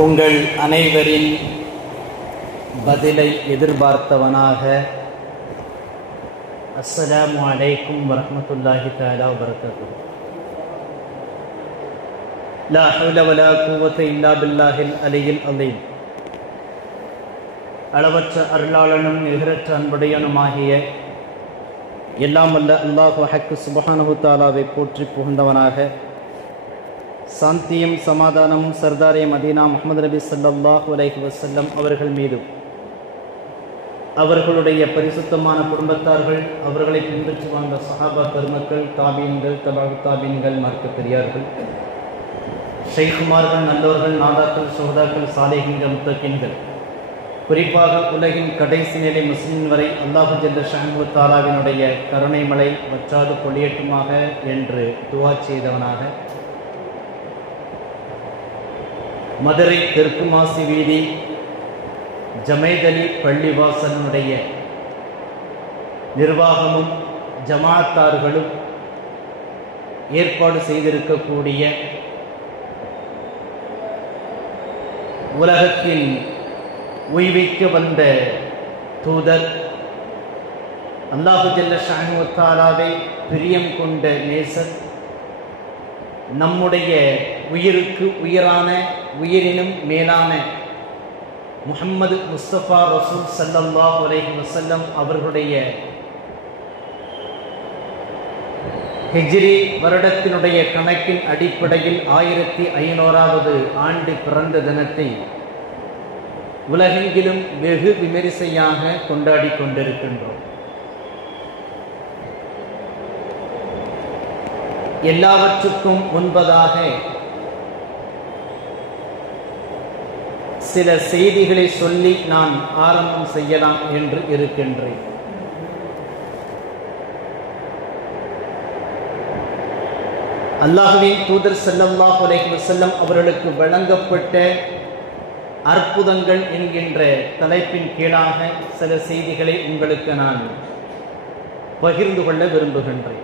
உங்கள் அனைவரின் பதிலை எதிர்பார்த்தவனாக அஸ்ஸலாமு அலைக்கும் வரஹ்மத்துல்லாஹி தஆலா வபரகாத்துஹு. லா ஹவ்ல வலா குவத இல்லா பில்லாஹில் அலியில் அலீம். அளவற்ற அருளாளனும் நிகரற்ற அன்புடையனுமாகிய எல்லாம் வல்ல அல்லாஹு ஹக்கு சுப்ஹானஹு தஆலாவை போற்றி புகழ்ந்தவனாக, சாந்தியும் சமாதானமும் சர்தாரே மதீனா முஹம்மது நபி ஸல்லல்லாஹு அலைஹி வஸல்லம் அவர்கள் மீதும், அவர்களுடைய பரிசுத்தமான குடும்பத்தார்கள், அவர்களை பின்பற்றி வாழ்ந்த சஹாபா பெருமக்கள், தாபீன்கள், தபஅ தாபீன்கள், மார்க்க பெரியார்கள், ஷைக்குமார்கள், நல்லோர்கள், நாதாக்கள், ஷுஹதாக்கள், சாலிஹீன்கள், முத்தகீன்கள், குறிப்பாக உலகின் கடைசி நிலை முஸ்லிம் வரை அல்லாஹு ஜல்ல ஷஅனுஹு தஆலாவினுடைய கருணை மலை வற்றாது பொழியட்டுமாக என்று துஆ செய்தவனாக, மதுரை தெற்கு மாசி வீதி ஜமைதலி பள்ளிவாசலுடைய நிர்வாகமும் ஜமாத்தார்களும் ஏற்பாடு செய்திருக்கக்கூடிய உலகத்தில் உய்விக்க வந்த தூதர் அல்லாஹு ஜல்ல ஷஅனுஹு தஆலாவை பிரியம் கொண்ட நேசர், நம்முடைய உயிருக்கு உயிரான, உயிரினும் மேலான முஹம்மது முஸ்தபா ரசூல் ஸல்லல்லாஹு அலைஹி வஸல்லம் அவர்களுடைய ஹிஜ்ரி வருடத்தினுடைய கணக்கின் அடிப்படையில் 1500வது ஆண்டு பிறந்த தினத்தை உலகெங்கிலும் வெகு விமரிசையாக கொண்டாடி கொண்டிருக்கின்றோம். எல்லாவற்றுக்கும் முன்பதாக சில செய்திகளை சொல்லி நான் ஆரம்பம் செய்யலாம் என்று இருக்கின்றேன். அல்லாஹ்வின் தூதர் ஸல்லல்லாஹு அலைஹி வஸல்லம் அவர்களுக்கு வழங்கப்பட்ட அற்புதங்கள் என்கின்ற தலைப்பின் கீழாக சில செய்திகளை உங்களுக்கு நான் பகிர்ந்து கொள்ள விரும்புகின்றேன்.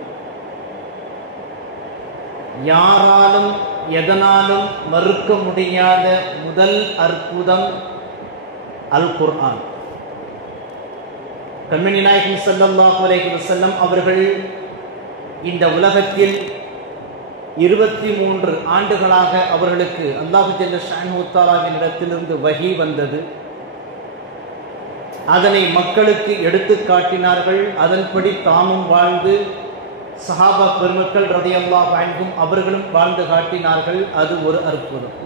யாராலும் எதனாலும் மறுக்க முடியாத முதல் அற்புதம் அல் குர்ஆன். கண்மணி நாயகம் ஸல்லல்லாஹு அலைஹி வஸல்லம் அவர்கள் இந்த உலகத்தில் 23 ஆண்டுகளாக அவர்களுக்கு அல்லாஹு ஜல்ல ஷஅனுஹு தஆலாவின் இடத்திலிருந்து வஹி வந்தது. அதனை மக்களுக்கு எடுத்து காட்டினார்கள். அதன்படி தாமும் வாழ்ந்து சஹாபா பெருமக்கள் ரலியல்லாஹு அன்ஹும் அவர்களும் வாழ்ந்து காட்டினார்கள். அது ஒரு அற்புதம்.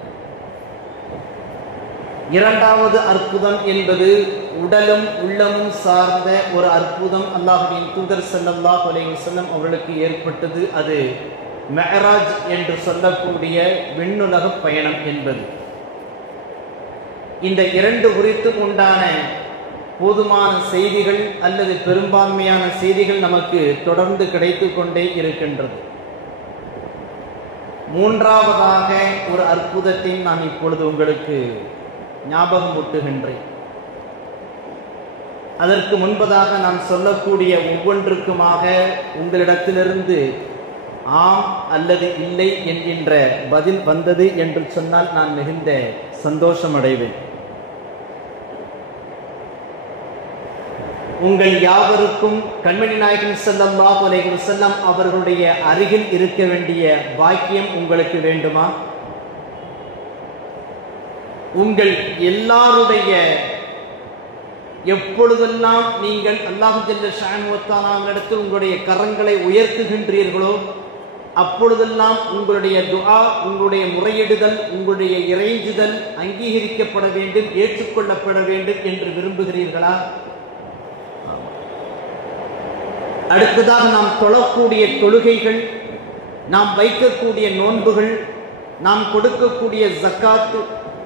இரண்டாவது அற்புதம் என்பது உடலும் உள்ளமும் சார்ந்த ஒரு அற்புதம் அல்லாஹ்வின் தூதர் ஸல்லல்லாஹு அலைஹி வஸல்லம் அவர்களுக்கு ஏற்பட்டது. அது மெஹராஜ் என்று சொல்லக்கூடிய விண்ணுலக பயணம் என்பது. இந்த இரண்டு குறித்தும் உண்டான போதுமான செய்திகள் அல்லது பெரும்பான்மையான செய்திகள் நமக்கு தொடர்ந்து கிடைத்து கொண்டே இருக்கின்றது. மூன்றாவதாக ஒரு அற்புதத்தை நான் இப்பொழுது உங்களுக்கு ஞாபகம் ஊட்டுகின்றேன். அதற்கு முன்பதாக நான் சொல்லக்கூடிய ஒவ்வொன்றுக்குமாக உங்களிடத்திலிருந்து ஆம் அல்லது இல்லை என்கின்ற பதில் வந்தது என்று சொன்னால் நான் மிகுந்த சந்தோஷம் அடைவேன். உங்கள் யாவருக்கும் கண்மணி நாயகம் ஸல்லல்லாஹு அலைஹி வஸல்லம் அவர்களுடைய அருகில் இருக்க வேண்டிய பாக்கியம் உங்களுக்கு வேண்டுமா? உங்கள் எல்லாருடைய எப்பொழுதெல்லாம் நீங்கள் அல்லாஹு ஜல்ல ஷஅனுஹு தஆலாவிடத்தில் உங்களுடைய கரங்களை உயர்த்துகின்றீர்களோ அப்பொழுதெல்லாம் உங்களுடைய துஆ, உங்களுடைய முறையிடுதல், உங்களுடைய இறைஞ்சுதல் அங்கீகரிக்கப்பட வேண்டும், ஏற்றுக்கொள்ளப்பட வேண்டும் என்று விரும்புகிறீர்களா? அடுத்ததாக நாம் தொழக்கூடிய தொழுகைகள், நாம் வைக்கக்கூடிய நோன்புகள், நாம் கொடுக்கக்கூடிய ஜக்காத்,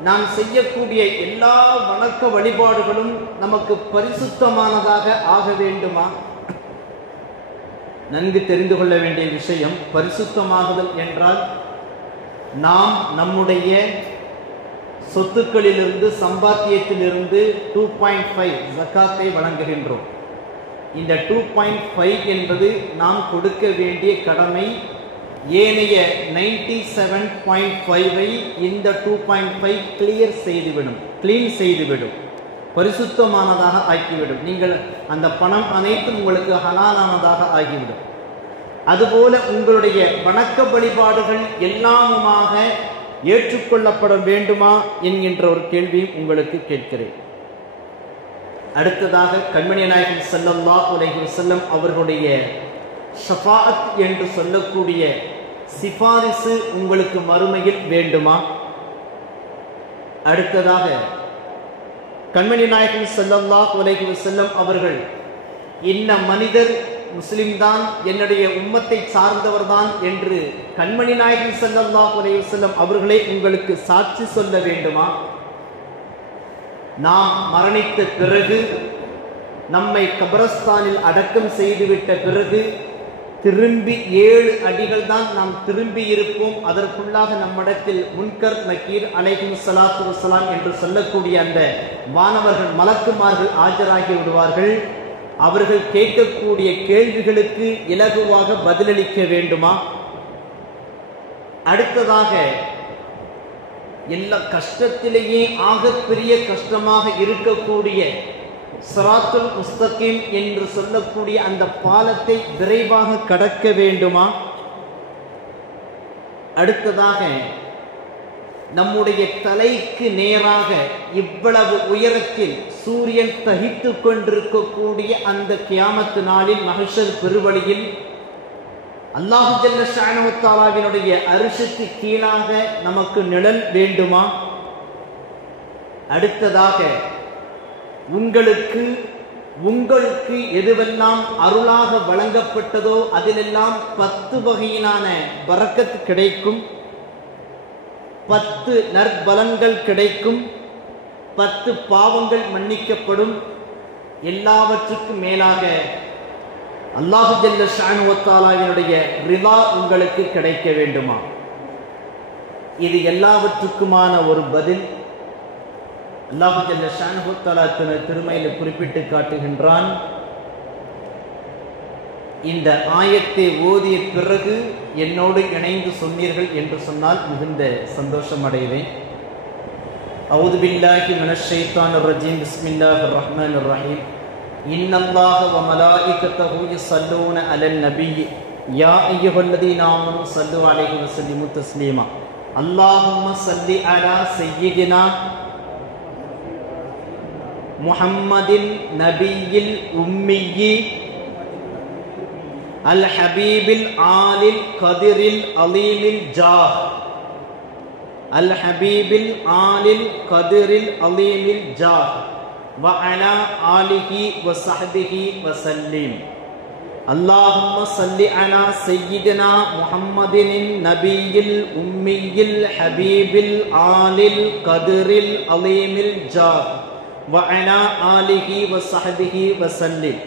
நாம் செய்யக்கூடிய எல்லா வணக்க வழிபாடுகளும் நமக்கு பரிசுத்தமானதாக ஆக வேண்டுமா? நன்கு தெரிந்து கொள்ள வேண்டிய விஷயம், பரிசுத்தமாகுதல் என்றால் நாம் நம்முடைய சொத்துக்களிலிருந்து, சம்பாத்தியத்திலிருந்து 2.5 ஜக்காத்தை வழங்குகின்றோம். இந்த 2.5 என்பது நாம் கொடுக்க வேண்டிய கடமை ஏனைய 97.5 இந்த 2.5 கிளீன் செய்துவிடும், பரிசுத்தமானதாக ஆக்கிவிடும். நீங்கள் அந்த பணம் அனைத்தும் உங்களுக்கு ஹலாலானதாக ஆகிவிடும். அதுபோல உங்களுடைய வணக்க வழிபாடுகள் எல்லாமுமாக ஏற்றுக்கொள்ளப்பட வேண்டுமா என்கின்ற ஒரு கேள்வியும் உங்களுக்கு கேட்கிறேன். அடுத்ததாக கண்மணி நாயகம் ஸல்லல்லாஹு அலைஹி வஸல்லம் அவர்களுடைய ஷஃபாஅத் என்று சொல்லக்கூடிய சிபாரிசு உங்களுக்கு மறுமையில் வேண்டுமா? அடுத்ததாக கண்மணி நாயகம் ஸல்லல்லாஹு அலைஹி வஸல்லம் அவர்கள் இன்ன மனிதர் முஸ்லிம் தான், என்னுடைய உம்மத்தை சார்ந்தவர் தான் என்று கண்மணி நாயகம் ஸல்லல்லாஹு அலைஹி வஸல்லம் அவர்களே உங்களுக்கு சாட்சி சொல்ல வேண்டுமா? நாம் மரணித்த பிறகு, நம்மை கபரஸ்தானில் அடக்கம் செய்துவிட்ட பிறகு திரும்பி 7 அடிகள் தான் நாம் திரும்பி இருப்போம். அதற்குள்ளாக நம்மிடத்தில் முன்கர் நக்கீர் அலைஹிம் ஸலாத்து வஸ்ஸலாம் என்று சொல்லக்கூடிய அந்த வானவர்கள் மலக்குமார்கள் ஆஜராகி விடுவார்கள். அவர்கள் கேட்கக்கூடிய கேள்விகளுக்கு இலகுவாக பதிலளிக்க வேண்டுமா? அடுத்ததாக எல்லா கஷ்டத்திலேயே ஆகப்பெரிய கஷ்டமாக இருக்கக்கூடிய சிராத்துல் முஸ்தகீம் என்று சொல்லக்கூடிய அந்த பாலத்தை விரைவாக கடக்க வேண்டுமா? அடுத்ததாக நம்முடைய தலைக்கு நேராக இவ்வளவு உயரத்தில் சூரியன் தகித்து கொண்டிருக்கக்கூடிய அந்த கியாமத்து நாளில் மஹ்ஷர் பெருவழியில் அல்லாஹு ஜல்ல ஷஅனஹு தஆலாவினுடைய அர்ஷுக்கு கீழாக நமக்கு நிழல் வேண்டுமா? அடுத்ததாக உங்களுக்கு எதுவெல்லாம் அருளாக வழங்கப்பட்டதோ அதிலெல்லாம் 10 வகையிலான பரக்கத் கிடைக்கும், 10 நற்பலன்கள் கிடைக்கும், 10 பாவங்கள் மன்னிக்கப்படும். எல்லாவற்றுக்கும் மேலாக அல்லாஹு ஜல்ல ஷஅனஹு தஆலாவினுடைய ரிதா உங்களுக்கு கிடைக்க வேண்டுமா? இது எல்லாவற்றுக்குமான ஒரு பதில் அல்லாஹு ஜல்ல ஷஅனஹு தஆலா திருமையில் குறிப்பிட்டு காட்டுகின்றான். இந்த ஆயத்தை ஓதிய பிறகு என்னோடு இணைந்து சொன்னீர்கள் என்று சொன்னால் மிகுந்த சந்தோஷம் அடைவேன். அஊது பில்லாஹி மினஷ் ஷைத்தானிர் ரஜீம். பிஸ்மில்லாஹிர் ரஹ்மானிர் ரஹீம். இன்னல்லாஹ வ மலாயிகத்தஹு யஸல்லூன அலன் நபிய்யி யா அய்யுஹல்லதீன ஆமனூ ஸல்லு அலைஹி வஸல்லிமு தஸ்லீமா. அல்லாஹும்ம ஸல்லி அலா சய்யிதினா முஹம்மதின் நபியில் உம்மியி அல் ஹபீபில் ஆலில் கதிரில் அலீமில் ஜாஹ். அல் ஹபீபில் ஆலில் கதிரில் அலீமில் ஜாஹ் வ அலா ஆலிஹி வ ஸஹ்பிஹி வ ஸல்லிம். அல்லாஹும்ம ஸல்லி அலா சய்யிதினா முஹம்மதின் நபியில் உம்மியில் ஹபீபில் ஆலில் கதிரில் அலீமில் ஜாஹ் வ அலா ஆலிஹி வ ஸஹ்பிஹி வ ஸல்லிம்.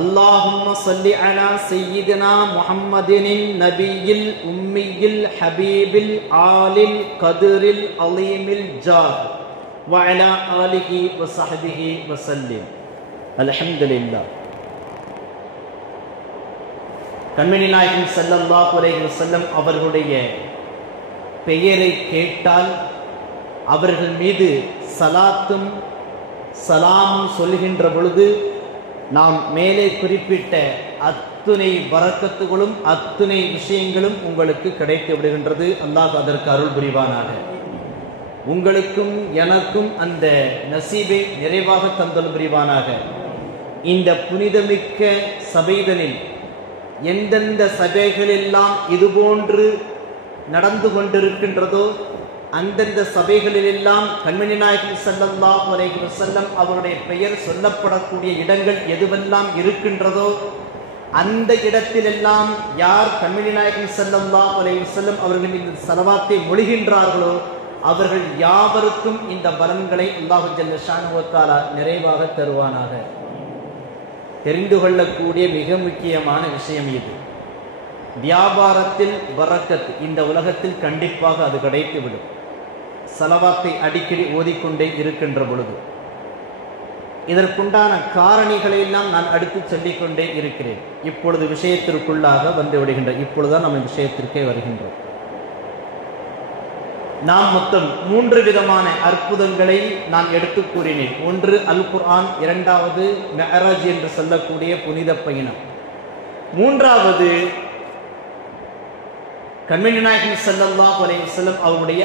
اللهم صل على سيدنا محمد النبي الأمي الحبيب العالي القدر العظيم الجاه وعلى آله وصحبه وسلم. الحمد لله. கண்மணி நாயகம் ஸல்லல்லாஹு அலைஹி வஸல்லம் அவர்களுடைய பெயரை கேட்டால் அவர்கள் மீது சலாத்தும் சலாமும் சொல்கின்ற பொழுது நாம் மேலே குறிப்பிட்ட அத்துணை பரக்கத்துகளும் அத்துணை விஷயங்களும் உங்களுக்கு கிடைத்து விடுகின்றது. அல்லாஹ் அதற்கு அருள் புரிவானாக. உங்களுக்கும் எனக்கும் அந்த நசீபை நிறைவாக தந்தல் புரிவானாக. இந்த புனிதமிக்க சபைதனில் எந்தெந்த சபைகளெல்லாம் இதுபோன்று நடந்து கொண்டிருக்கின்றதோ அந்தந்த சபைகளிலெல்லாம் கண்மணி நாயகம் ஸல்லல்லாஹு அலைஹி வஸல்லம் அவருடைய பெயர் சொல்லப்படக்கூடிய இடங்கள் எதுவெல்லாம் இருக்கின்றதோ அந்த இடத்திலெல்லாம் யார் கண்மணி நாயகம் ஸல்லல்லாஹு அலைஹி வஸல்லம் அவர்கள் இந்த ஸலவாத்தை மொழிகின்றார்களோ அவர்கள் யாவருக்கும் இந்த பலன்களை அல்லாஹு ஜல்ல ஷானஹு வ தஆலா நிறைவாக தருவானாக. தெரிந்து கொள்ளக்கூடிய மிக முக்கியமான விஷயம் இது. வியாபாரத்தில் பரக்கத் இந்த உலகத்தில் கண்டிப்பாக அது கிடைத்துவிடும். சலவாத்தை அடிக்கடி ஓதிக்கொண்டே இருக்கின்ற பொழுது இதற்குண்டான காரணிகளை எல்லாம் நான் அடுத்து சொல்லிக்கொண்டே இருக்கிறேன். இப்பொழுது விஷயத்திற்குள்ளாக வந்து விடுகின்றோம். இப்பொழுதுதான் நம்ம விஷயத்திற்கே வருகின்றோம். நாம் மொத்தம் 3 விதமான அற்புதங்களை நான் எடுத்து கூறினேன். ஒன்று அல் குர்ஆன், இரண்டாவது மெஹராஜ் என்று சொல்லக்கூடிய புனித பயணம், மூன்றாவது கண்மணி நாயகம் ஸல்லல்லாஹு அலைஹி வஸல்லம் அவருடைய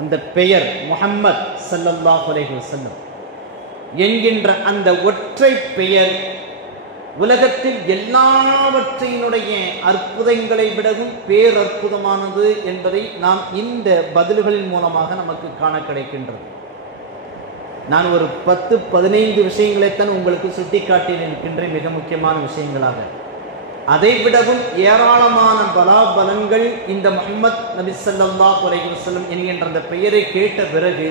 அந்த பெயர் முஹம்மத் ஸல்லல்லாஹு அலைஹி வஸல்லம் என்கின்ற அந்த ஒற்றை பெயர் உலகத்தில் எல்லாவற்றினுடைய அற்புதங்களை விடவும் பேரற்புதமானது என்பதை நாம் இந்த பதில்களின் மூலமாக நமக்கு காண கிடைக்கின்றது. நான் ஒரு 10-15 விஷயங்களைத்தான் உங்களுக்கு சுட்டிக்காட்டி இருக்கின்றேன், மிக முக்கியமான விஷயங்களாக. அதை விடவும் ஏராளமான பலாபலன்கள் இந்த முஹம்மத் நபி ஸல்லல்லாஹு அலைஹி வஸல்லம் என்கின்ற அந்த பெயரை கேட்ட பிறகு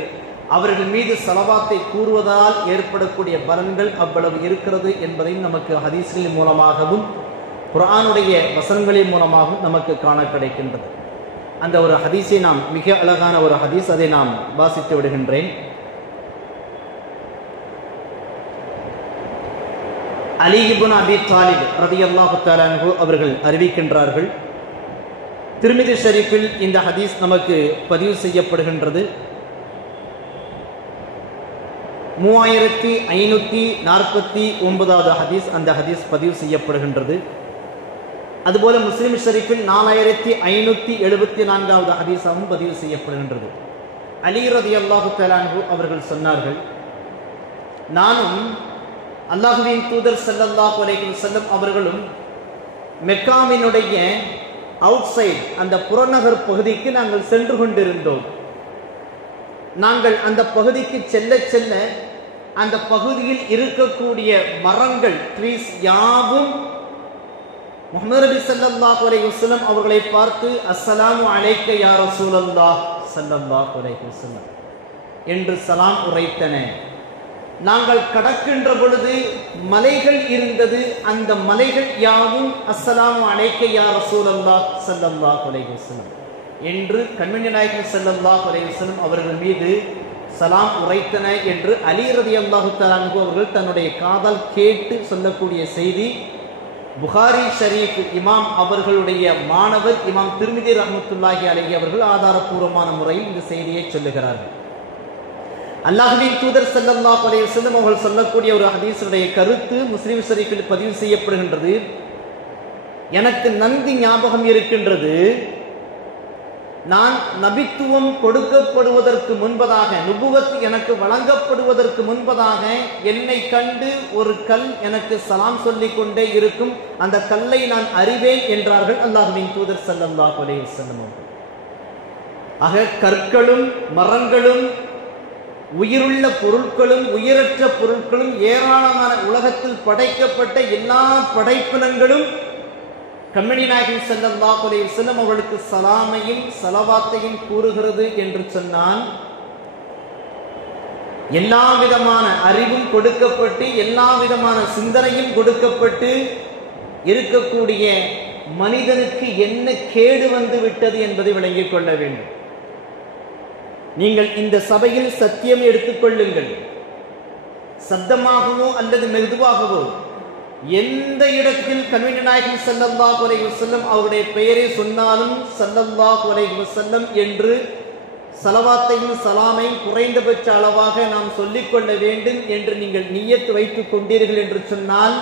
அவர்கள் மீது ஸலவாத்தை கூறுவதால் ஏற்படக்கூடிய பலன்கள் அவ்வளவு இருக்கிறது என்பதையும் நமக்கு ஹதீஸ்களின் மூலமாகவும் குர்ஆனுடைய வசனங்களின் மூலமாகவும் நமக்கு காண கிடைக்கின்றது. அந்த ஒரு ஹதீஸை நாம், மிக அழகான ஒரு ஹதீஸ், அதை நாம் வாசித்து விடுகின்றேன். அலி இப்னு அபி தாலிப் ரலியல்லாஹு தஆலா அன்ஹு அவர்கள் அறிவிக்கின்றார்கள். திர்மிதி ஷரீஃபில் இந்த ஹதீஸ் நமக்கு பதிவு செய்யப்படுகின்றது. 3549வது ஹதீஸ் அந்த ஹதீஸ் பதிவு செய்யப்படுகின்றது. அதுபோல முஸ்லிம் ஷரீஃபில் 4574வது ஹதீஸாகவும் பதிவு செய்யப்படுகின்றது. அலி ரலியல்லாஹு தஆலா அன்ஹு அவர்கள் சொன்னார்கள், நானும் அல்லாஹ்வின் தூதர் ஸல்லல்லாஹு அலைஹி வஸல்லம் அவர்களும் மெக்காவினுடைய அவுட் சைட், அந்த புறநகர் பகுதிக்கு நாங்கள் சென்று கொண்டிருந்தோம். நாங்கள் அந்த பகுதிக்கு செல்ல செல்ல அந்த பகுதியில் இருக்கக்கூடிய மரங்கள், ட்ரீஸ் யாவும் முஹம்மது நபி ஸல்லல்லாஹு அலைஹி வஸல்லம் அவர்களை பார்த்து அஸ்ஸலாமு அலைக்க யா ரசூலல்லாஹ் ஸல்லல்லாஹு அலைஹி வஸல்லம் என்று சலாம் உரைத்தன. நாங்கள் கடக்கின்ற பொழுது மலைகள் இருந்தது. அந்த மலைகள் யாவும் அஸ்ஸலாமு அலைக்க யா ரசூலல்லாஹ் ஸல்லல்லாஹு அலைஹி வஸல்லம் என்று கண்மணி நாயகம் ஸல்லல்லாஹு அலைஹி வஸல்லம் அவர்கள் மீது சலாம் உரைத்தன என்று அலி ரலியல்லாஹு தஆலா அன்ஹு அவர்கள் தன்னுடைய காதால் கேட்டு சொல்லக்கூடிய செய்தி புகாரி ஷரீஃப் இமாம் அவர்களுடைய மாணவர் இமாம் திர்மிதி ரஹ்மத்துல்லாஹி அலைஹி அவர்கள் ஆதாரபூர்வமான முறையில் இந்த செய்தியை சொல்லுகிறார்கள். அல்லாஹ்வின் தூதர் ஸல்லல்லாஹு அலைஹி வஸல்லம் அவர்கள் சொல்லக்கூடிய ஒரு ஹதீஸுடைய கருத்து முஸ்லிம் ஷரீஃபில் பதிவு செய்யப்படுகின்றது. எனக்கு நன்கு ஞாபகம் இருக்கின்றது, நான் நபித்துவம் கொடுக்கப்படுவதற்கு முன்பதாக, நுபுவத் எனக்கு வழங்கப்படுவதற்கு முன்பதாக என்னை கண்டு ஒரு கல் எனக்கு சலாம் சொல்லிக் கொண்டே இருக்கும், அந்த கல்லை நான் அறிவேன் என்றார்கள் அல்லாஹ்வின் தூதர் ஸல்லல்லாஹு அலைஹி வஸல்லம் அவர்கள். ஆக கற்களும் மரங்களும் உயிருள்ள பொருட்களும் உயிரற்ற பொருட்களும் ஏராளமான உலகத்தில் படைக்கப்பட்ட எல்லா படைப்பினங்களும் கண்மணி நாயகம் ஸல்லல்லாஹு அலைஹி வஸல்லம் அவர்களுக்கு சலாமையும் ஸலவாத்தையும் கூறுகிறது என்று சொன்னால், எல்லா விதமான அறிவும் கொடுக்கப்பட்டு எல்லா விதமான சிந்தனையும் கொடுக்கப்பட்டு இருக்கக்கூடிய மனிதனுக்கு என்ன கேடு வந்து விட்டது என்பதை விளங்கிக் கொள்ள வேண்டும். நீங்கள் இந்த சபையில் சத்தியம் எடுத்துக்கொள்ளுங்கள், சத்தமாகவோ அல்லது மெதுவாகவோ எந்த இடத்தில் கண்மணி நாயகம் ஸல்லல்லாஹு அலைஹி வஸல்லம் அவருடைய பெயரை சொன்னாலும் ஸல்லல்லாஹு அலைஹி வஸல்லம் என்று ஸலவாத்தையும் சலாமையும் குறைந்தபட்ச அளவாக நாம் சொல்லிக்கொள்ள வேண்டும் என்று நீங்கள் நியத்து வைத்துக் கொண்டீர்கள் என்று சொன்னால்,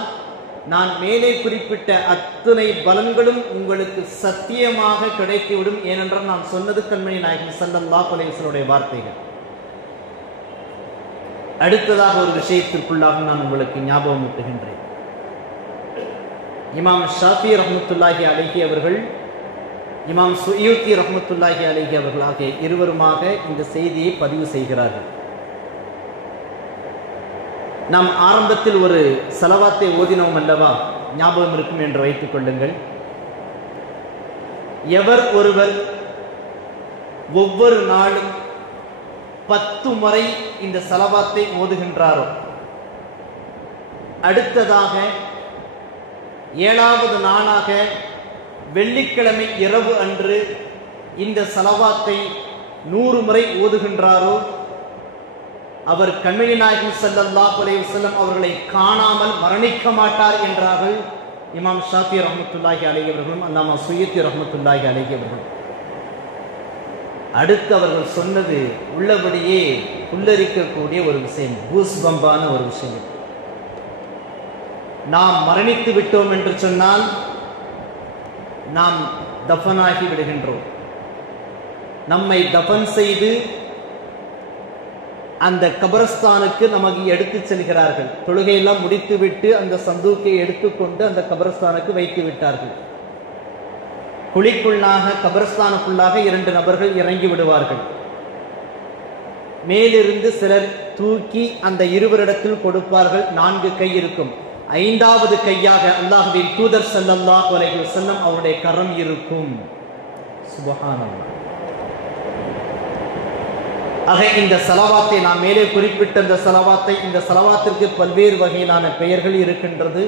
நான் மேலே குறிப்பிட்ட அத்தனை பலன்களும் உங்களுக்கு சத்தியமாக கிடைத்துவிடும். ஏனென்றால் நான் சொன்னது கண்மணி நாயகம் ஸல்லல்லாஹு அலைஹி வஸல்லம் வார்த்தைகள். அடுத்ததாக ஒரு விஷயத்திற்குள்ளாக நான் உங்களுக்கு ஞாபகம் ஊட்டுகின்றேன். இமாம் ஷாஃபி ரஹ்மத்துல்லாஹி அலைஹி அவர்கள், இமாம் சுயூத்தி ரஹ்மத்துல்லாஹி அலைஹி அவர்கள் ஆகிய இருவருமாக இந்த செய்தியை பதிவு செய்கிறார்கள். நாம் ஆரம்பத்தில் ஒரு ஸலவாத்தை ஓதினோம் அல்லவா, ஞாபகம் இருக்கும் என்று வைத்துக் கொள்ளுங்கள். எவர் ஒருவர் ஒவ்வொரு நாளும் 10 முறை இந்த ஸலவாத்தை ஓதுகின்றாரோ, அடுத்ததாக 7வது நாளாக வெள்ளிக்கிழமை இரவு அன்று இந்த ஸலவாத்தை 100 முறை ஓதுகின்றாரோ, அவர் கண்மணி நாயகம் ஸல்லல்லாஹு அலைஹி வஸல்லம் அவர்களை காணாமல் மரணிக்க மாட்டார் என்றார்கள் இமாம் ஷாஃபி ரஹ்மத்துல்லாஹி அலைஹி அவர்களும் அல்லாமா சுய்யித்தி ரஹ்மத்துல்லாஹி அலைஹி அவர்களும். அடுத்து அவர்கள் சொன்னது உள்ளபடியே புல்லரிக்கக்கூடிய ஒரு விஷயம், கூஸ்பம்பான ஒரு விஷயம். நாம் மரணித்து விட்டோம் என்று சொன்னால் நாம் தஃபனாகி விடுகின்றோம். நம்மை தஃபன் செய்து அந்த கபரஸ்தானுக்கு நமக்கு எடுத்து செல்கிறார்கள். தொழுகையெல்லாம் முடித்துவிட்டு அந்த சந்தூக்கை எடுத்துக்கொண்டு அந்த கபரஸ்தானுக்கு வைத்து விட்டார்கள். குழிக்குள்ளாக கபரஸ்தானுக்குள்ளாக 2 நபர்கள் இறங்கி விடுவார்கள். மேலிருந்து சிலர் தூக்கி அந்த இருவரிடத்தில் கொடுப்பார்கள். 4 கை இருக்கும். 5வது கையாக அல்லாஹ்வின் தூதர் ஸல்லல்லாஹு அலைஹி வஸல்லம் அவருடைய கரம் இருக்கும். சுப்ஹானல்லாஹ். ஆக இந்த ஸலவாத்தை நாம் மேலே குறிப்பிட்ட இந்த ஸலவாத்தை, இந்த ஸலவாத்திற்கு பல்வேறு வகையிலான பெயர்கள் இருக்கின்றது.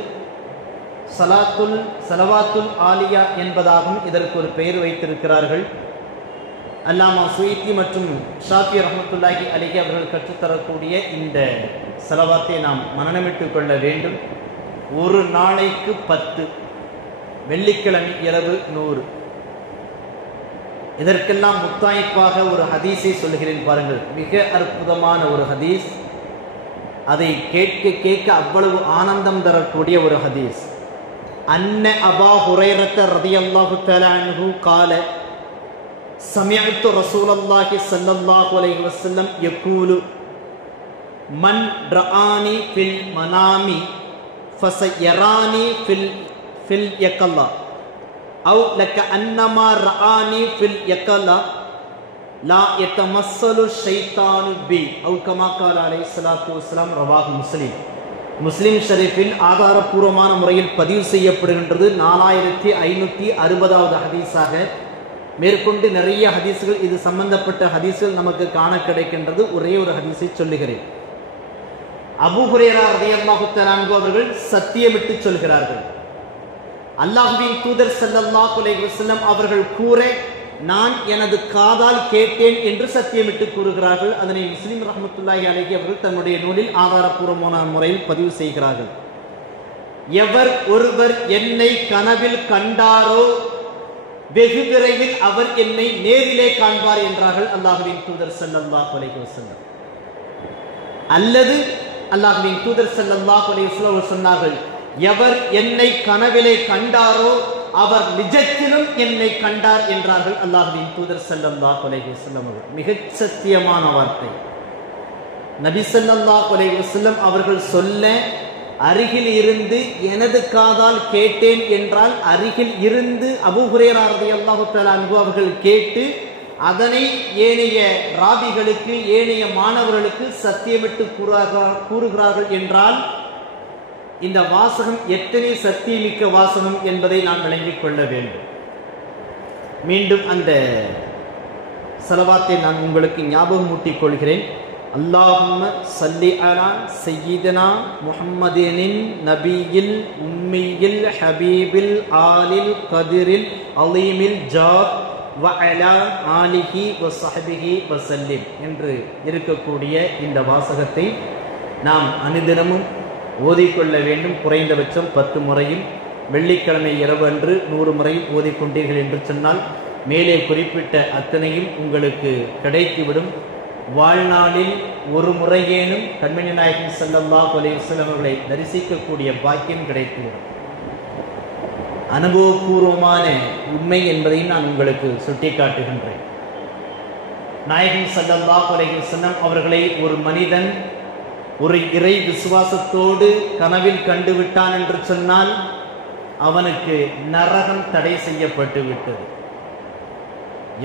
ஸலவாத்துல் ஆலியா என்பதாகவும் இதற்கு ஒரு பெயர் வைத்திருக்கிறார்கள். அல்லாமா சுய்யித்தி மற்றும் ஷாஃபி ரஹ்மத்துல்லாஹி அலைஹி அவர்கள் கற்றுத்தரக்கூடிய இந்த ஸலவாத்தை நாம் மனனமிட்டுக் கொள்ள வேண்டும். ஒரு நாளைக்கு 10, வெள்ளிக்கிழமை இரவு 100. இதற்கெல்லாம் முத்தாய்ப்பாக ஒரு ஹதீஸை சொல்கிறேன் பாருங்கள். மிக அற்புதமான ஒரு ஹதீஸ். அதை கேட்க கேட்க அவ்வளவு ஆனந்தம் தரக்கூடிய ஒரு ஹதீஸ். அன்ன அபா ஹுரைரத ரலியல்லாஹு தஆலா அன்ஹு قال سمعت رسول الله صلى الله عليه وسلم يقول من رآني في المنام فسيراني في اليقظة أو لكأنما رآني في اليقظة لا يتمثل الشيطان بي أو كما قال عليه الصلاة والسلام. رواه مسلم. முஸ்லிம் ஷரீஃபில் ஆதாரபூர்வமான முறையில் பதிவு செய்யப்படுகின்றது. 4560வது ஹதீஸாக. மேற்கொண்டு நிறைய ஹதீஸ்கள் இது சம்பந்தப்பட்ட ஹதீஸ்கள் நமக்கு காண கிடைக்கின்றது. ஒரே ஒரு ஹதீஸை சொல்லுகிறேன். அபூ ஹுரைரா ரலியல்லாஹு தஆலா அன்ஹு அவர்கள் சத்தியமிட்டு சொல்கிறார்கள், அல்லாஹ்வின் தூதர் ஸல்லல்லாஹு அலைஹி வஸல்லம் அவர்கள் கூற நான் எனது காதால் கேட்டேன் என்று சத்தியமிட்டு கூறுகிறார்கள். அதனை முஸ்லிம் ரஹ்மத்துல்லாஹி அலைஹி அவர்கள் தன்னுடைய நூலில் ஆதாரபூர்வமான முறையில் பதிவு செய்கிறார்கள். எவர் ஒருவர் என்னை கனவில் கண்டாரோ வெகு விரைவில் அவர் என்னை நேரிலே காண்பார் என்றார்கள் அல்லாஹ்வின் தூதர் ஸல்லல்லாஹு அலைஹி வஸல்லம். அல்லது அல்லாஹ்வின் தூதர் ஸல்லல்லாஹு அலைஹி வஸல்லம் சொன்னார்கள், எவர் என்னை கனவிலே கண்டாரோ அவர் நிஜத்திலும் என்னை கண்டார் என்றார்கள் அல்லாஹ்வின் தூதர் ஸல்லல்லாஹு அலைஹி வஸல்லம். மிகச் சத்தியமான வார்த்தை. நபி ஸல்லல்லாஹு அலைஹி வஸல்லம் அவர்கள் சொல்ல அருகில் இருந்து எனது காதால் கேட்டேன் என்றால் அருகில் இருந்து அபூ ஹுரைரா ரலியல்லாஹு தஆலா அன்ஹு அவர்கள் கேட்டு அதனை ஏனைய ராவிகளுக்கு ஏனைய மாணவர்களுக்கு சத்தியமிட்டு கூறுகிறார்கள் என்றால் இந்த வாசகம் எத்தனை சத்தியமிக்க வாசகம் என்பதை நாம் விளங்கிக் கொள்ள வேண்டும். மீண்டும் அந்த ஸலவாத்தை நான் உங்களுக்கு ஞாபகமூட்டிக் கொள்கிறேன். அல்லாஹும்ம ஸல்லி அலா சய்யிதனா முஹம்மதினின் நபியில் உம்மியில் ஹபீபில் ஆலில் கதிரில் அலீமில் ஜாத் வ அலா ஆலிஹி வ ஸஹ்பிஹி வ ஸல்லிம் என்று இருக்கக்கூடிய இந்த வாசகத்தை நாம் அனுதினமும் ஓதிக்கொள்ள வேண்டும். குறைந்தபட்சம் 10 முறையும் வெள்ளிக்கிழமை இரவு அன்று 100 முறையும் ஓதிக்கொண்டீர்கள் என்று சொன்னால் மேலே குறிப்பிட்ட அத்தனையும் உங்களுக்கு கிடைத்துவிடும். வாழ்நாளில் ஒரு முறையேனும் கண்மணி நாயகம் ஸல்லல்லாஹு அலைஹி வஸல்லம் அவர்களை தரிசிக்கக்கூடிய பாக்கியம் கிடைத்துவிடும். அனுபவபூர்வமான உண்மை என்பதையும் நான் உங்களுக்கு சுட்டிக்காட்டுகின்றேன். நாயகம் ஸல்லல்லாஹு அலைஹி வஸல்லம் அவர்களை ஒரு மனிதன் ஒரு இறை விசுவாசத்தோடு கனவில் கண்டுவிட்டான் என்று சொன்னால் அவனுக்கு நரகம் தடை செய்யப்பட்டு விட்டது.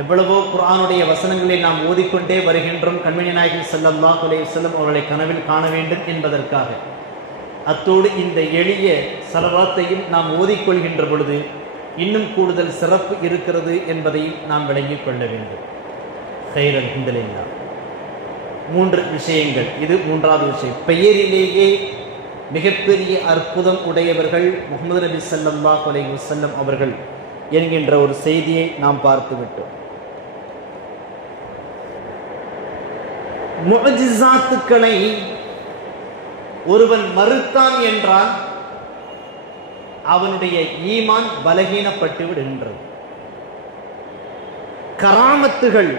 எவ்வளவோ குர்ஆனுடைய வசனங்களை நாம் ஓதிக்கொண்டே வருகின்றோம் கண்மணி நாயகம் ஸல்லல்லாஹு அலைஹி வஸல்லம் அவர்களை கனவில் காண வேண்டும் என்பதற்காக. அத்தோடு இந்த எளிய ஸலவாத்தையும் நாம் ஓதிக்கொள்கின்ற பொழுது இன்னும் கூடுதல் சிறப்பு இருக்கிறது என்பதையும் நாம் விளங்கிக் கொள்ள வேண்டும். கைர் அல்ஹம்துலில்லாஹ். 3 விஷயங்கள். இது 3வது விஷயம். பெயரிலேயே மிகப்பெரிய அற்புதம் உடையவர்கள் முஹம்மது நபி ஸல்லல்லாஹு அலைஹி வஸல்லம் அவர்கள் என்கின்ற ஒரு செய்தியை நாம் பார்த்து விட்டோம். முஅஜிசாத்துக்களை ஒருவன் மறுத்தான் என்றால் அவனுடைய ஈமான் பலகீனப்பட்டு விடுகின்றது. கராமத்துகள்,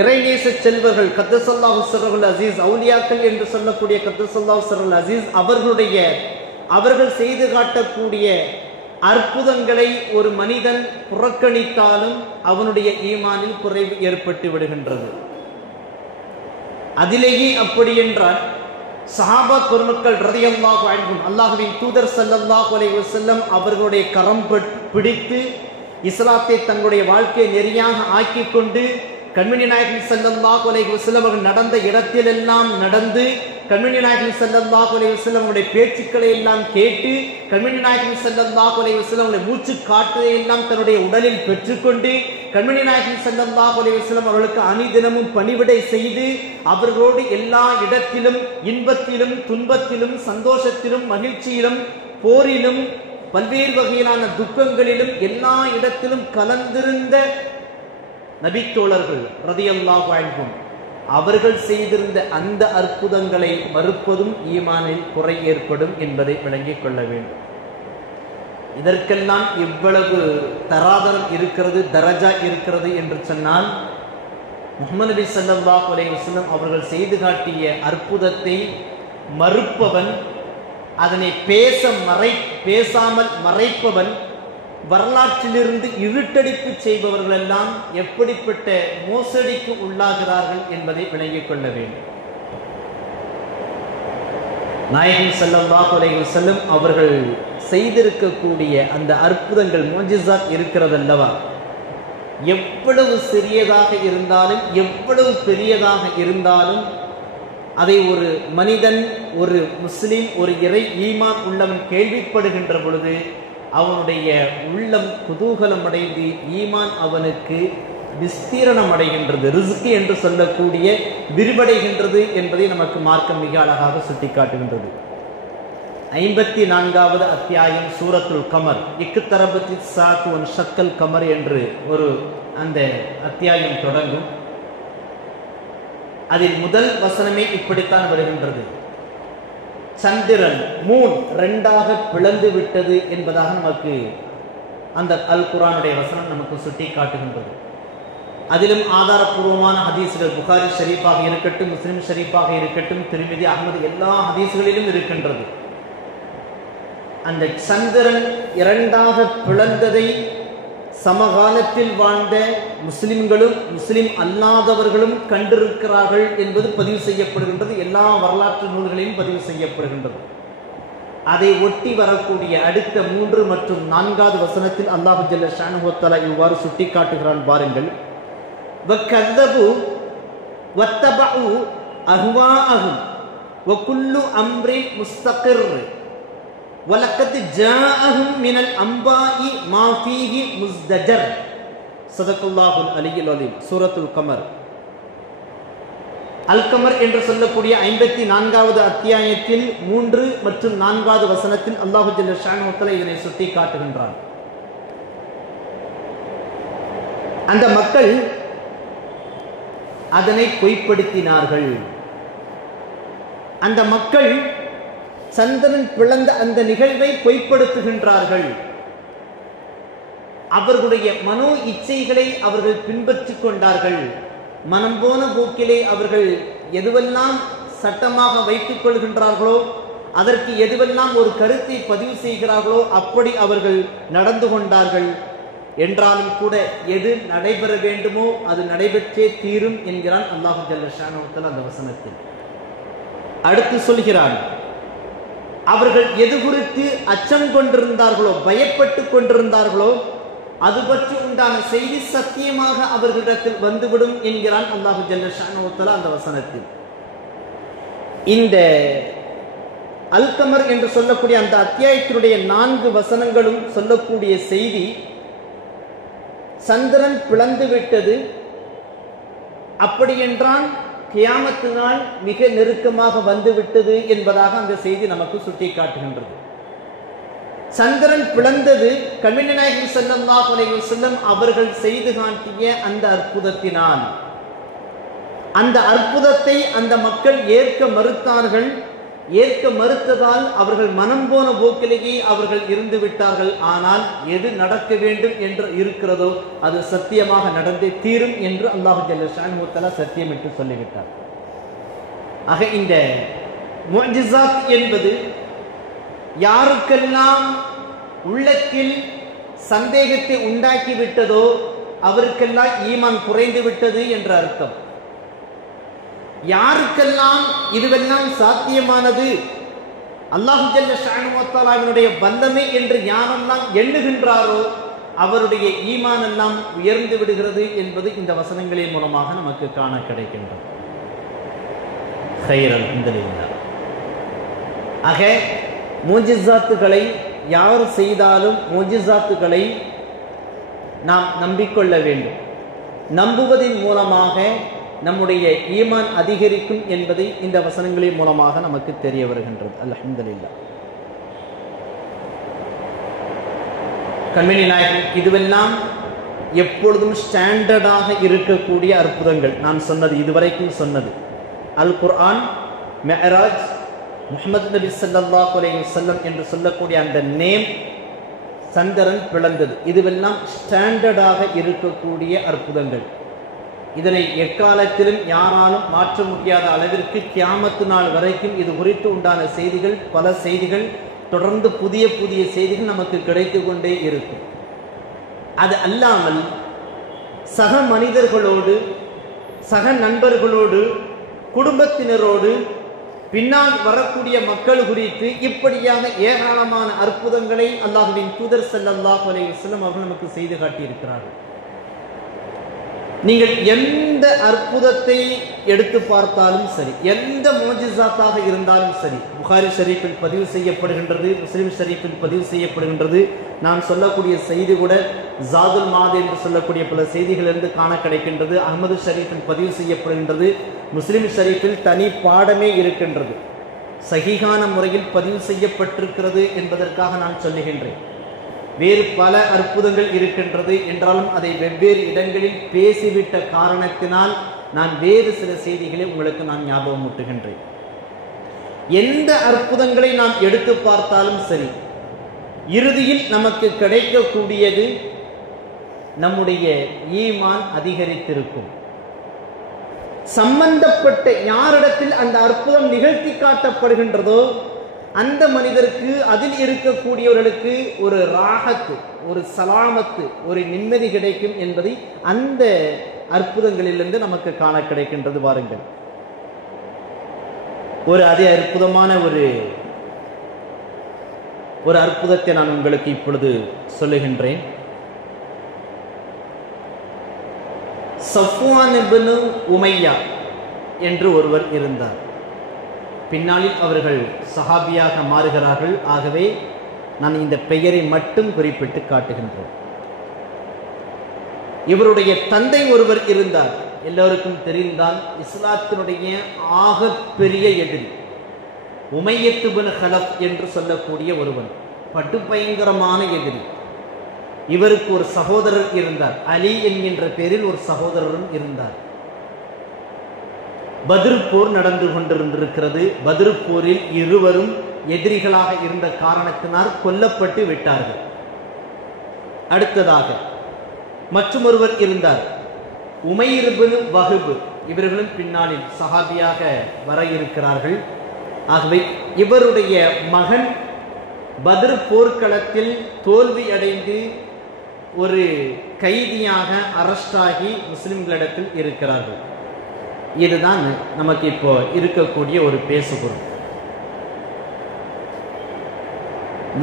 இறைநேச செல்வர்கள், கத்தஸல்லாஹு ஸர்ருல் அசீஸ், அவுலியாக்கள் என்று சொல்லக்கூடிய கத்தஸல்லாஹு ஸர்ருல் அசீஸ் அவர்கள் செய்து காட்டக்கூடிய அற்புதங்களை ஒரு மனிதன் புறக்கணித்தாலும் அவனுடைய ஈமானில் குறைவு ஏற்பட்டு விடுகின்றது. அதிலேயே அப்படி என்றால் சஹாபா பெருமக்கள் ரலியல்லாஹு அன்ஹும் அல்லாஹ்வின் தூதர் ஸல்லல்லாஹு அலைஹி வஸல்லம் அவர்களுடைய கரம் பிடித்து இஸ்லாத்தை தங்களுடைய வாழ்க்கை நெறியாக ஆக்கிக் கொண்டு கண்மணி நாயகம் ஸல்லல்லாஹு அலைஹி வஸல்லம் அவர்கள் நடந்த இடத்திலெல்லாம் நடந்து, கண்மணி நாயகம் ஸல்லல்லாஹு அலைஹி வஸல்லம் அவருடைய பேச்சுக்களை எல்லாம் கேட்டு, கண்மணி நாயகம் ஸல்லல்லாஹு அலைஹி வஸல்லம் அவருடைய மூச்சு காற்றை எல்லாம் தன்னுடைய உடலில் பெற்றுக்கொண்டு, கண்மணி நாயகம் ஸல்லல்லாஹு அலைஹி வஸல்லம் அவர்களுக்கு அணிதினமும் பணிவிடை செய்து, அவர்களோடு எல்லா இடத்திலும் இன்பத்திலும் துன்பத்திலும் சந்தோஷத்திலும் மகிழ்ச்சியிலும் போரிலும் பல்வேறு வகையிலான துக்கங்களிலும் எல்லா இடத்திலும் கலந்திருந்த நபித்தோழர்கள் ரலியல்லாஹு அன்ஹும் அவர்கள் செய்திருந்த அந்த அற்புதங்களை மறுப்பதும் ஈமானில் குறை ஏற்படும் என்பதை விளங்கிக் கொள்ள வேண்டும். இதற்கெல்லாம் இவ்வளவு தராதரம் இருக்கிறது, தரஜா இருக்கிறது என்று சொன்னால், முஹம்மது நபி ஸல்லல்லாஹு அலைஹி வஸல்லம் அவர்கள் செய்து காட்டிய அற்புதத்தை மறுப்பவன், அதனை பேசாமல் மறைப்பவன், வரலாற்றிலிருந்து இருட்டடிப்பு செய்பவர்கள் எல்லாம் எப்படிப்பட்ட மோசடிக்கு உள்ளாகிறார்கள் என்பதை விளங்கிக் கொள்ள வேண்டும். நாயகம் ஸல்லல்லாஹு அலைஹி வஸல்லம் அவர்கள் செய்திருக்கக்கூடிய அந்த அற்புதங்கள் முஅஜிஸாத் இருக்கிறதல்லவா, எவ்வளவு சிறியதாக இருந்தாலும் எவ்வளவு பெரியதாக இருந்தாலும் அதை ஒரு மனிதன், ஒரு முஸ்லிம், ஒரு இறை ஈமான் உள்ளவன் கேள்விப்படுகின்ற பொழுது அவனுடைய உள்ளம் குதூகலம் அடைந்து ஈமான் அவனுக்கு விஸ்தீரணம் அடைகின்றது, ரிஸ்க் என்று சொல்லக்கூடிய விரிவடைகின்றது என்பதை நமக்கு மார்க்கம் மிக அழகாக சுட்டிக்காட்டுகின்றது. 54வது அத்தியாயம் சூரத்துல் கமர், இக்தரபத்தி ஸாஅத்து வன் ஷக்கல் கமர் என்று ஒரு அந்த அத்தியாயம் தொடங்கும். அதில் முதல் வசனமே இப்படித்தான் வருகின்றது. சந்திரன் மூன் ரெண்டாக பிளந்து விட்டது என்பதாக நமக்கு அந்த அல் குர்ஆனுடைய வசனம் நமக்கு சுட்டி காட்டுகின்றது. அதிலும் ஆதாரபூர்வமான ஹதீஸ்கள் புகாரி ஷரீஃபாக இருக்கட்டும், முஸ்லிம் ஷரீஃபாக இருக்கட்டும், திர்மிதி, அஹ்மது எல்லா ஹதீஸ்களிலும் இருக்கின்றது. அந்த சந்திரன் இரண்டாக பிளந்ததை சமகாலத்தில் வாழ்ந்த முஸ்லிம்களும் முஸ்லிம் அல்லாதவர்களும் கண்டிருக்கிறார்கள் என்பது பதிவு செய்யப்படுகின்றது. எல்லா வரலாற்று நூல்களிலும் பதிவு செய்யப்படுகின்றது. அதை ஒட்டி வரக்கூடிய அடுத்த 3 மற்றும் 4வது வசனத்தில் அல்லாஹ் ஜல்ல ஷானஹு வ தஆலா இவ்வாறு சுட்டிக்காட்டுகிறான் பாருங்கள். வக்கذبு வத்தபஉ அஹ்வாஅஹும் வகுல்லு அம்ரின் முஸ்தகிர் வலக்கத் ஜாஅஹும் மினல் அம்பாஇ மா ஃபீஹி முஸ்தஜர். ஸதகல்லாஹுல் அலியுல் அலீம். சூரத்துல் கமர். அல் கமர் என்று சொல்லக்கூடிய 54வது அத்தியாயத்தில் 3 மற்றும் 4வது வசனத்தில் அல்லாஹ் ஜல்ல ஷானஹு வ தஆலா இதனை சுட்டி காட்டுகின்றான். அந்த மக்கள் அதனை பொய்ப்படுத்தினார்கள். அந்த மக்கள் சந்திரன் பிளந்த அந்த நிகழ்வை பொய்ப்படுத்துகின்றார்கள். அவர்களுடைய மனோ இச்சைகளை அவர்கள் பின்பற்றிக் கொண்டார்கள். மனம் போன போக்கிலே அவர்கள் எதுவெல்லாம் சட்டமாக வைத்துக் கொள்கின்றார்களோ, அதற்கு எதுவெல்லாம் ஒரு கருத்தை பதிவு செய்கிறார்களோ அப்படி அவர்கள் நடந்து கொண்டார்கள். என்றாலும் கூட எது நடைபெற வேண்டுமோ அது நடைபெற்றே தீரும் என்கிறான் அல்லாஹ் ஜல்ல ஷானஹு வ தஆலா அந்த வசனத்தில். அடுத்து சொல்கிறான், அவர்கள் எது குறித்து அச்சம் கொண்டிருந்தார்களோ, பயப்பட்டு கொண்டிருந்தார்களோ, அது பற்றி உண்டான செய்தி சத்தியமாக அவர்களிடத்தில் வந்துவிடும் என்கிறான் அல்லாஹ் ஜல்ல ஷானஹு வ தஆலா அந்த வசனத்தில். இந்த அல் கமர் என்று சொல்லக்கூடிய அந்த அத்தியாயத்தினுடைய 4 வசனங்களும் சொல்லக்கூடிய செய்தி, சந்திரன் பிளந்து விட்டது, அப்படி என்றால் கியாமத்து நாள் மிக நெருக்கமாக வந்துவிட்டது என்பதாக அந்த செய்தி நமக்கு சுட்டி காட்டுகின்றது. சந்திரன் பிளந்தது கண்மணி நாயகம் ஸல்லல்லாஹு அலைஹி வஸல்லம் அவர்கள் செய்து காட்டிய அந்த அற்புதத்தினால். அந்த அற்புதத்தை அந்த மக்கள் ஏற்க மறுத்தார்கள். ஏற்க மறுத்ததால் அவர்கள் மனம் போன போக்கிலேயே அவர்கள் இருந்து விட்டார்கள். ஆனால் எது நடக்க வேண்டும் என்று இருக்கிறதோ அது சத்தியமாக நடந்தே தீரும் என்று அல்லாஹ் ஜல்ல ஷானஹு தஆலா சத்தியமிட்டு சொல்லிவிட்டார். ஆக இந்த முஅ்ஜிஸாத் என்பது யாருக்கெல்லாம் உள்ளத்தில் சந்தேகத்தை உண்டாக்கி விட்டதோ அவருக்கெல்லாம் ஈமான் குறைந்து விட்டது என்ற அர்த்தம். யாருக்கெல்லாம் இதுவெல்லாம் சாத்தியமானது, அல்லாஹ் ஜல்ல ஷானஹு தஆலாவினுடைய வல்லமை என்று யாரெல்லாம் எண்ணுகின்றாரோ அவருடைய ஈமான் எல்லாம் உயர்ந்து விடுகிறது என்பது இந்த வசனங்களின் மூலமாக நமக்கு காண கிடைக்கின்றது. கைர் அல்ஹம்துலில்லாஹ். ஆக முஅ்ஜிஸாத்துகளை யார் செய்தாலும் முஅ்ஜிஸாத்துகளை நாம் நம்பிக்கொள்ள வேண்டும். நம்புவதன் மூலமாக நம்முடைய ஈமான் அதிகரிக்கும் என்பதை இந்த வசனங்களின் மூலமாக நமக்கு தெரிய வருகின்றது. அல்ஹம்துலில்லாஹ். கண்மணி நாயகம், இதுவெல்லாம் எப்பொழுதும் ஸ்டாண்டர்டாக இருக்கக்கூடிய அற்புதங்கள். நான் சொன்னது இதுவரைக்கும் சொன்னது அல் குர்ஆன், மிஅராஜ், முஹம்மது நபி ஸல்லல்லாஹு அலைஹி வஸல்லம் என்று சொல்லக்கூடிய அந்த நேம், சந்திரன் பிளந்தது, இதுவெல்லாம் ஸ்டாண்டர்டாக இருக்கக்கூடிய அற்புதங்கள். இதனை எக்காலத்திலும் யாராலும் மாற்ற முடியாத அளவிற்கு கியாமத்து நாள் வரைக்கும் இது குறித்து உண்டான செய்திகள், பல செய்திகள், தொடர்ந்து புதிய புதிய செய்திகள் நமக்கு கிடைத்து கொண்டே இருக்கும். அது அல்லாமல் சக மனிதர்களோடு, சக நண்பர்களோடு, குடும்பத்தினரோடு, பின்னால் வரக்கூடிய மக்கள் குறித்து இப்படியாக ஏராளமான அற்புதங்களை அல்லாஹ்வின் தூதர் ஸல்லல்லாஹு அலைஹி வஸல்லம் அவர்கள் நமக்கு செய்து காட்டியிருக்கிறார்கள். நீங்கள் எந்த அற்புதத்தை எடுத்து பார்த்தாலும் சரி, எந்த முஅ்ஜிஸாத்தாக இருந்தாலும் சரி, புகாரி ஷரீஃபில் பதிவு செய்யப்படுகின்றது, முஸ்லிம் ஷரீஃபில் பதிவு செய்யப்படுகின்றது. நான் சொல்லக்கூடிய செய்தி கூட ஜாதுல் மாத் என்று சொல்லக்கூடிய பல செய்திகளிலிருந்து காண கிடைக்கின்றது. அஹ்மது ஷரீஃபில் பதிவு செய்யப்படுகின்றது. முஸ்லிம் ஷரீஃபில் தனி பாடமே இருக்கின்றது. சஹீஹான முறையில் பதிவு செய்யப்பட்டிருக்கிறது என்பதற்காக நான் சொல்லுகின்றேன். வேறு பல அற்புதங்கள் இருக்கின்றது என்றாலும் அதை வெவ்வேறு இடங்களில் பேசிவிட்ட காரணத்தினால் நான் வேறு சில செய்திகளை உங்களுக்கு நான் ஞாபகம் ஊட்டுகின்றேன். எந்த அற்புதங்களை நாம் எடுத்து பார்த்தாலும் சரி, இறுதியில் நமக்கு கிடைக்கக்கூடியது நம்முடைய ஈமான் அதிகரித்திருக்கும். சம்பந்தப்பட்ட யாரிடத்தில் அந்த அற்புதம் நிகழ்த்தி காட்டப்படுகின்றதோ அந்த மனிதருக்கு, அதில் இருக்கக்கூடியவர்களுக்கு ஒரு ராஹத்து, ஒரு சலாமத்து, ஒரு நிம்மதி கிடைக்கும் என்பதை அந்த அற்புதங்களிலிருந்து நமக்கு காண கிடைக்கின்றது. பாருங்கள், ஒரு அதி அற்புதமான ஒரு அற்புதத்தை நான் உங்களுக்கு இப்பொழுது சொல்லுகின்றேன். சஃப்வான் இப்னு உமையா என்று ஒருவர் இருந்தார். பின்னாளில் அவர்கள் சஹாபியாக மாறுகிறார்கள். ஆகவே நான் இந்த பெயரை மட்டும் குறிப்பிட்டு காட்டுகின்றேன். இவருடைய தந்தை ஒருவர் இருந்தார், எல்லோருக்கும் தெரிந்தால் இஸ்லாத்தினுடைய ஆகப்பெரிய எதிரி உமையத் இப்னு ஹலஃப் என்று சொல்லக்கூடிய ஒருவன், படுபயங்கரமான எதிரி. இவருக்கு ஒரு சகோதரர் இருந்தார், அலி என்கின்ற பெயரில் ஒரு சகோதரரும் இருந்தார். பத்ர் போர் நடந்து கொண்டிருந்திருக்கிறது. பத்ர் போரில் இருவரும் எதிரிகளாக இருந்த காரணத்தினால் கொல்லப்பட்டு விட்டார்கள். அடுத்ததாக மற்றொருவர் இருந்தார், உமைர் இப்னு வஹப். இவர்களும் பின்னாளில் சஹாபியாக வர இருக்கிறார்கள். ஆகவே இவருடைய மகன் பத்ர் போர்க்களத்தில் தோல்வி அடைந்து ஒரு கைதியாக அரஸ்டாகி முஸ்லிம்களிடத்தில் இருக்கிறார்கள். இதுதான் நமக்கு இப்போ இருக்கக்கூடிய ஒரு பேசுபொருள்.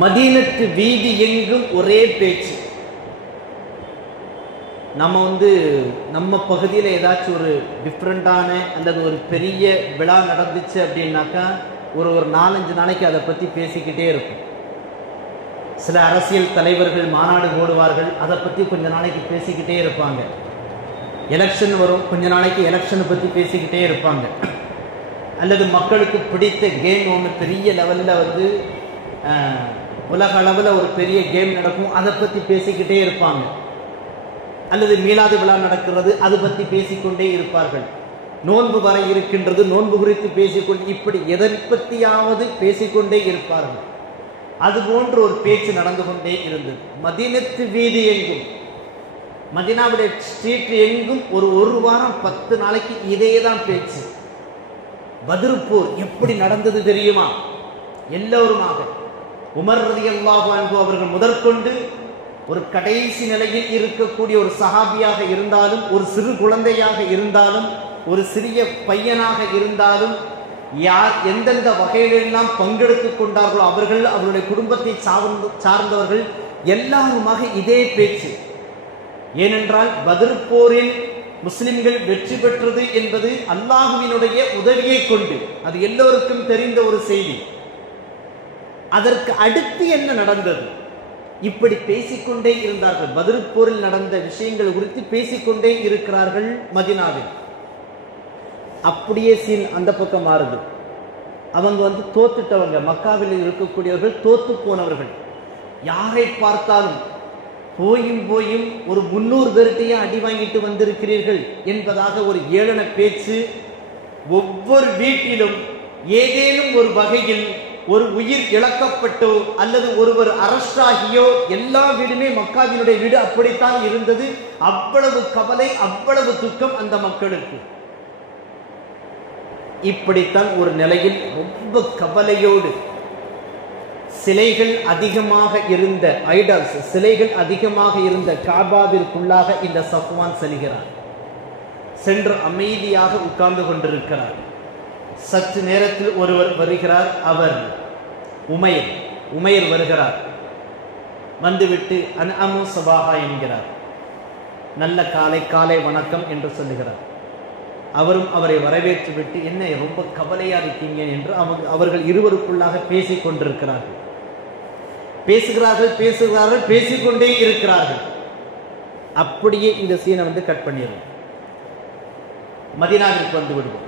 மதீனத்து வீதி எங்கும் ஒரே பேச்சு. நம்ம பகுதியில் ஏதாச்சும் ஒரு டிஃப்ரெண்டான அல்லது ஒரு பெரிய விழா நடந்துச்சு அப்படின்னாக்கா ஒரு 4-5 நாளைக்கு அதை பற்றி பேசிக்கிட்டே இருக்கும். சில அரசியல் தலைவர்கள் மாநாடு போடுவார்கள், அதை பற்றி கொஞ்ச நாளைக்கு பேசிக்கிட்டே இருப்பாங்க. எலெக்ஷன் வரும், கொஞ்ச நாளைக்கு எலெக்ஷனை பற்றி பேசிக்கிட்டே இருப்பாங்க. அல்லது மக்களுக்கு பிடித்த கேம் ஒன்று பெரிய லெவலில் உலக அளவில் ஒரு பெரிய கேம் நடக்கும், அதை பற்றி பேசிக்கிட்டே இருப்பாங்க. அல்லது மீலாது விழா நடக்கிறது, அதை பற்றி பேசிக்கொண்டே இருப்பார்கள். நோன்பு வர இருக்கின்றது, நோன்பு குறித்து பேசிக்கொண்டு இப்படி எதை பற்றியாவது பேசிக்கொண்டே இருப்பார்கள். அது போன்ற ஒரு பேச்சு நடந்து கொண்டே இருந்தது. மதீனத்து வீதி எங்கும், மதீனாவுடைய ஸ்ட்ரீட் எங்கும் ஒரு வாரம் 10 நாளைக்கு இதேதான் பேச்சு. பத்ர் போர் எப்படி நடந்தது தெரியுமா? எல்லோருமாக உமர் ரலியல்லாஹு அன்ஹு அவர்கள் முதற்கொண்டு ஒரு கடைசி நிலையில் இருக்கக்கூடிய ஒரு சஹாபியாக இருந்தாலும், ஒரு சிறு குழந்தையாக இருந்தாலும், ஒரு சிறிய பையனாக இருந்தாலும், யார் எந்தெந்த வகையிலெல்லாம் பங்கெடுத்துக் கொண்டார்களோ அவர்கள், அவருடைய குடும்பத்தை சார்ந்தவர்கள் எல்லாருமாக இதே பேச்சு. ஏனென்றால் பத்ர் போரில் முஸ்லிம்கள் வெற்றி பெற்றது என்பது அல்லாஹ்வினுடைய உதவியை கொண்டு, அது எல்லோருக்கும் தெரிந்த ஒரு செய்தி. அதற்கு அடுத்து என்ன நடந்தது? இப்படி பேசிக்கொண்டே இருந்தார்கள். பத்ர் போரில் நடந்த விஷயங்கள் குறித்து பேசிக்கொண்டே இருக்கிறார்கள் மதீனாவில். அப்படியே சீன் அந்த பக்கம் மாறுது. அவங்க தோத்துட்டவங்க, மக்காவில் இருக்கக்கூடியவர்கள் தோத்து போனவர்கள். யாரை பார்த்தாலும் போயும் ஒரு 300 பேர்கிட்டையே அடி வாங்கிட்டு வந்திருக்கிறீர்கள் என்பதாக ஒரு ஏளன பேச்சு. ஒவ்வொரு வீட்டிலும் ஏதேனும் ஒரு வகையில் ஒரு உயிர் இழக்கப்பட்டோ அல்லது ஒருவர் அரஸ்ட் ஆகியோ எல்லா வீடுமே, மக்காவினுடைய வீடு அப்படித்தான் இருந்தது. அவ்வளவு கவலை, அவ்வளவு துக்கம் அந்த மக்களுக்கு. இப்படித்தான் ஒரு நிலையில் ரொம்ப கவலையோடு சிலைகள் அதிகமாக இருந்த ஐடால்ஸ், சிலைகள் அதிகமாக இருந்த காபாவிற்குள்ளாக இந்த சஃப்வான் செல்கிறார். சென்று அமைதியாக உட்கார்ந்து கொண்டிருக்கிறார். சற்று நேரத்தில் ஒருவர் வருகிறார். அவர் உமைர் வருகிறார். வந்துவிட்டு அன்அமு சபாஹா என்கிறார். நல்ல காலை வணக்கம் என்று சொல்லுகிறார். அவரும் அவரை வரவேற்று விட்டு, என்ன ரொம்ப கவலையா இருக்கீங்க என்று அவர்கள் இருவருக்குள்ளாக பேசிக் கொண்டிருக்கிறார்கள். பேசுகிறார்கள், பேசிக்கொண்டே இருக்கிறார்கள். அப்படியே இந்த சீனை கட் பண்ணிடுவோம். மதீனாவிற்கு வந்து விடுவோம்.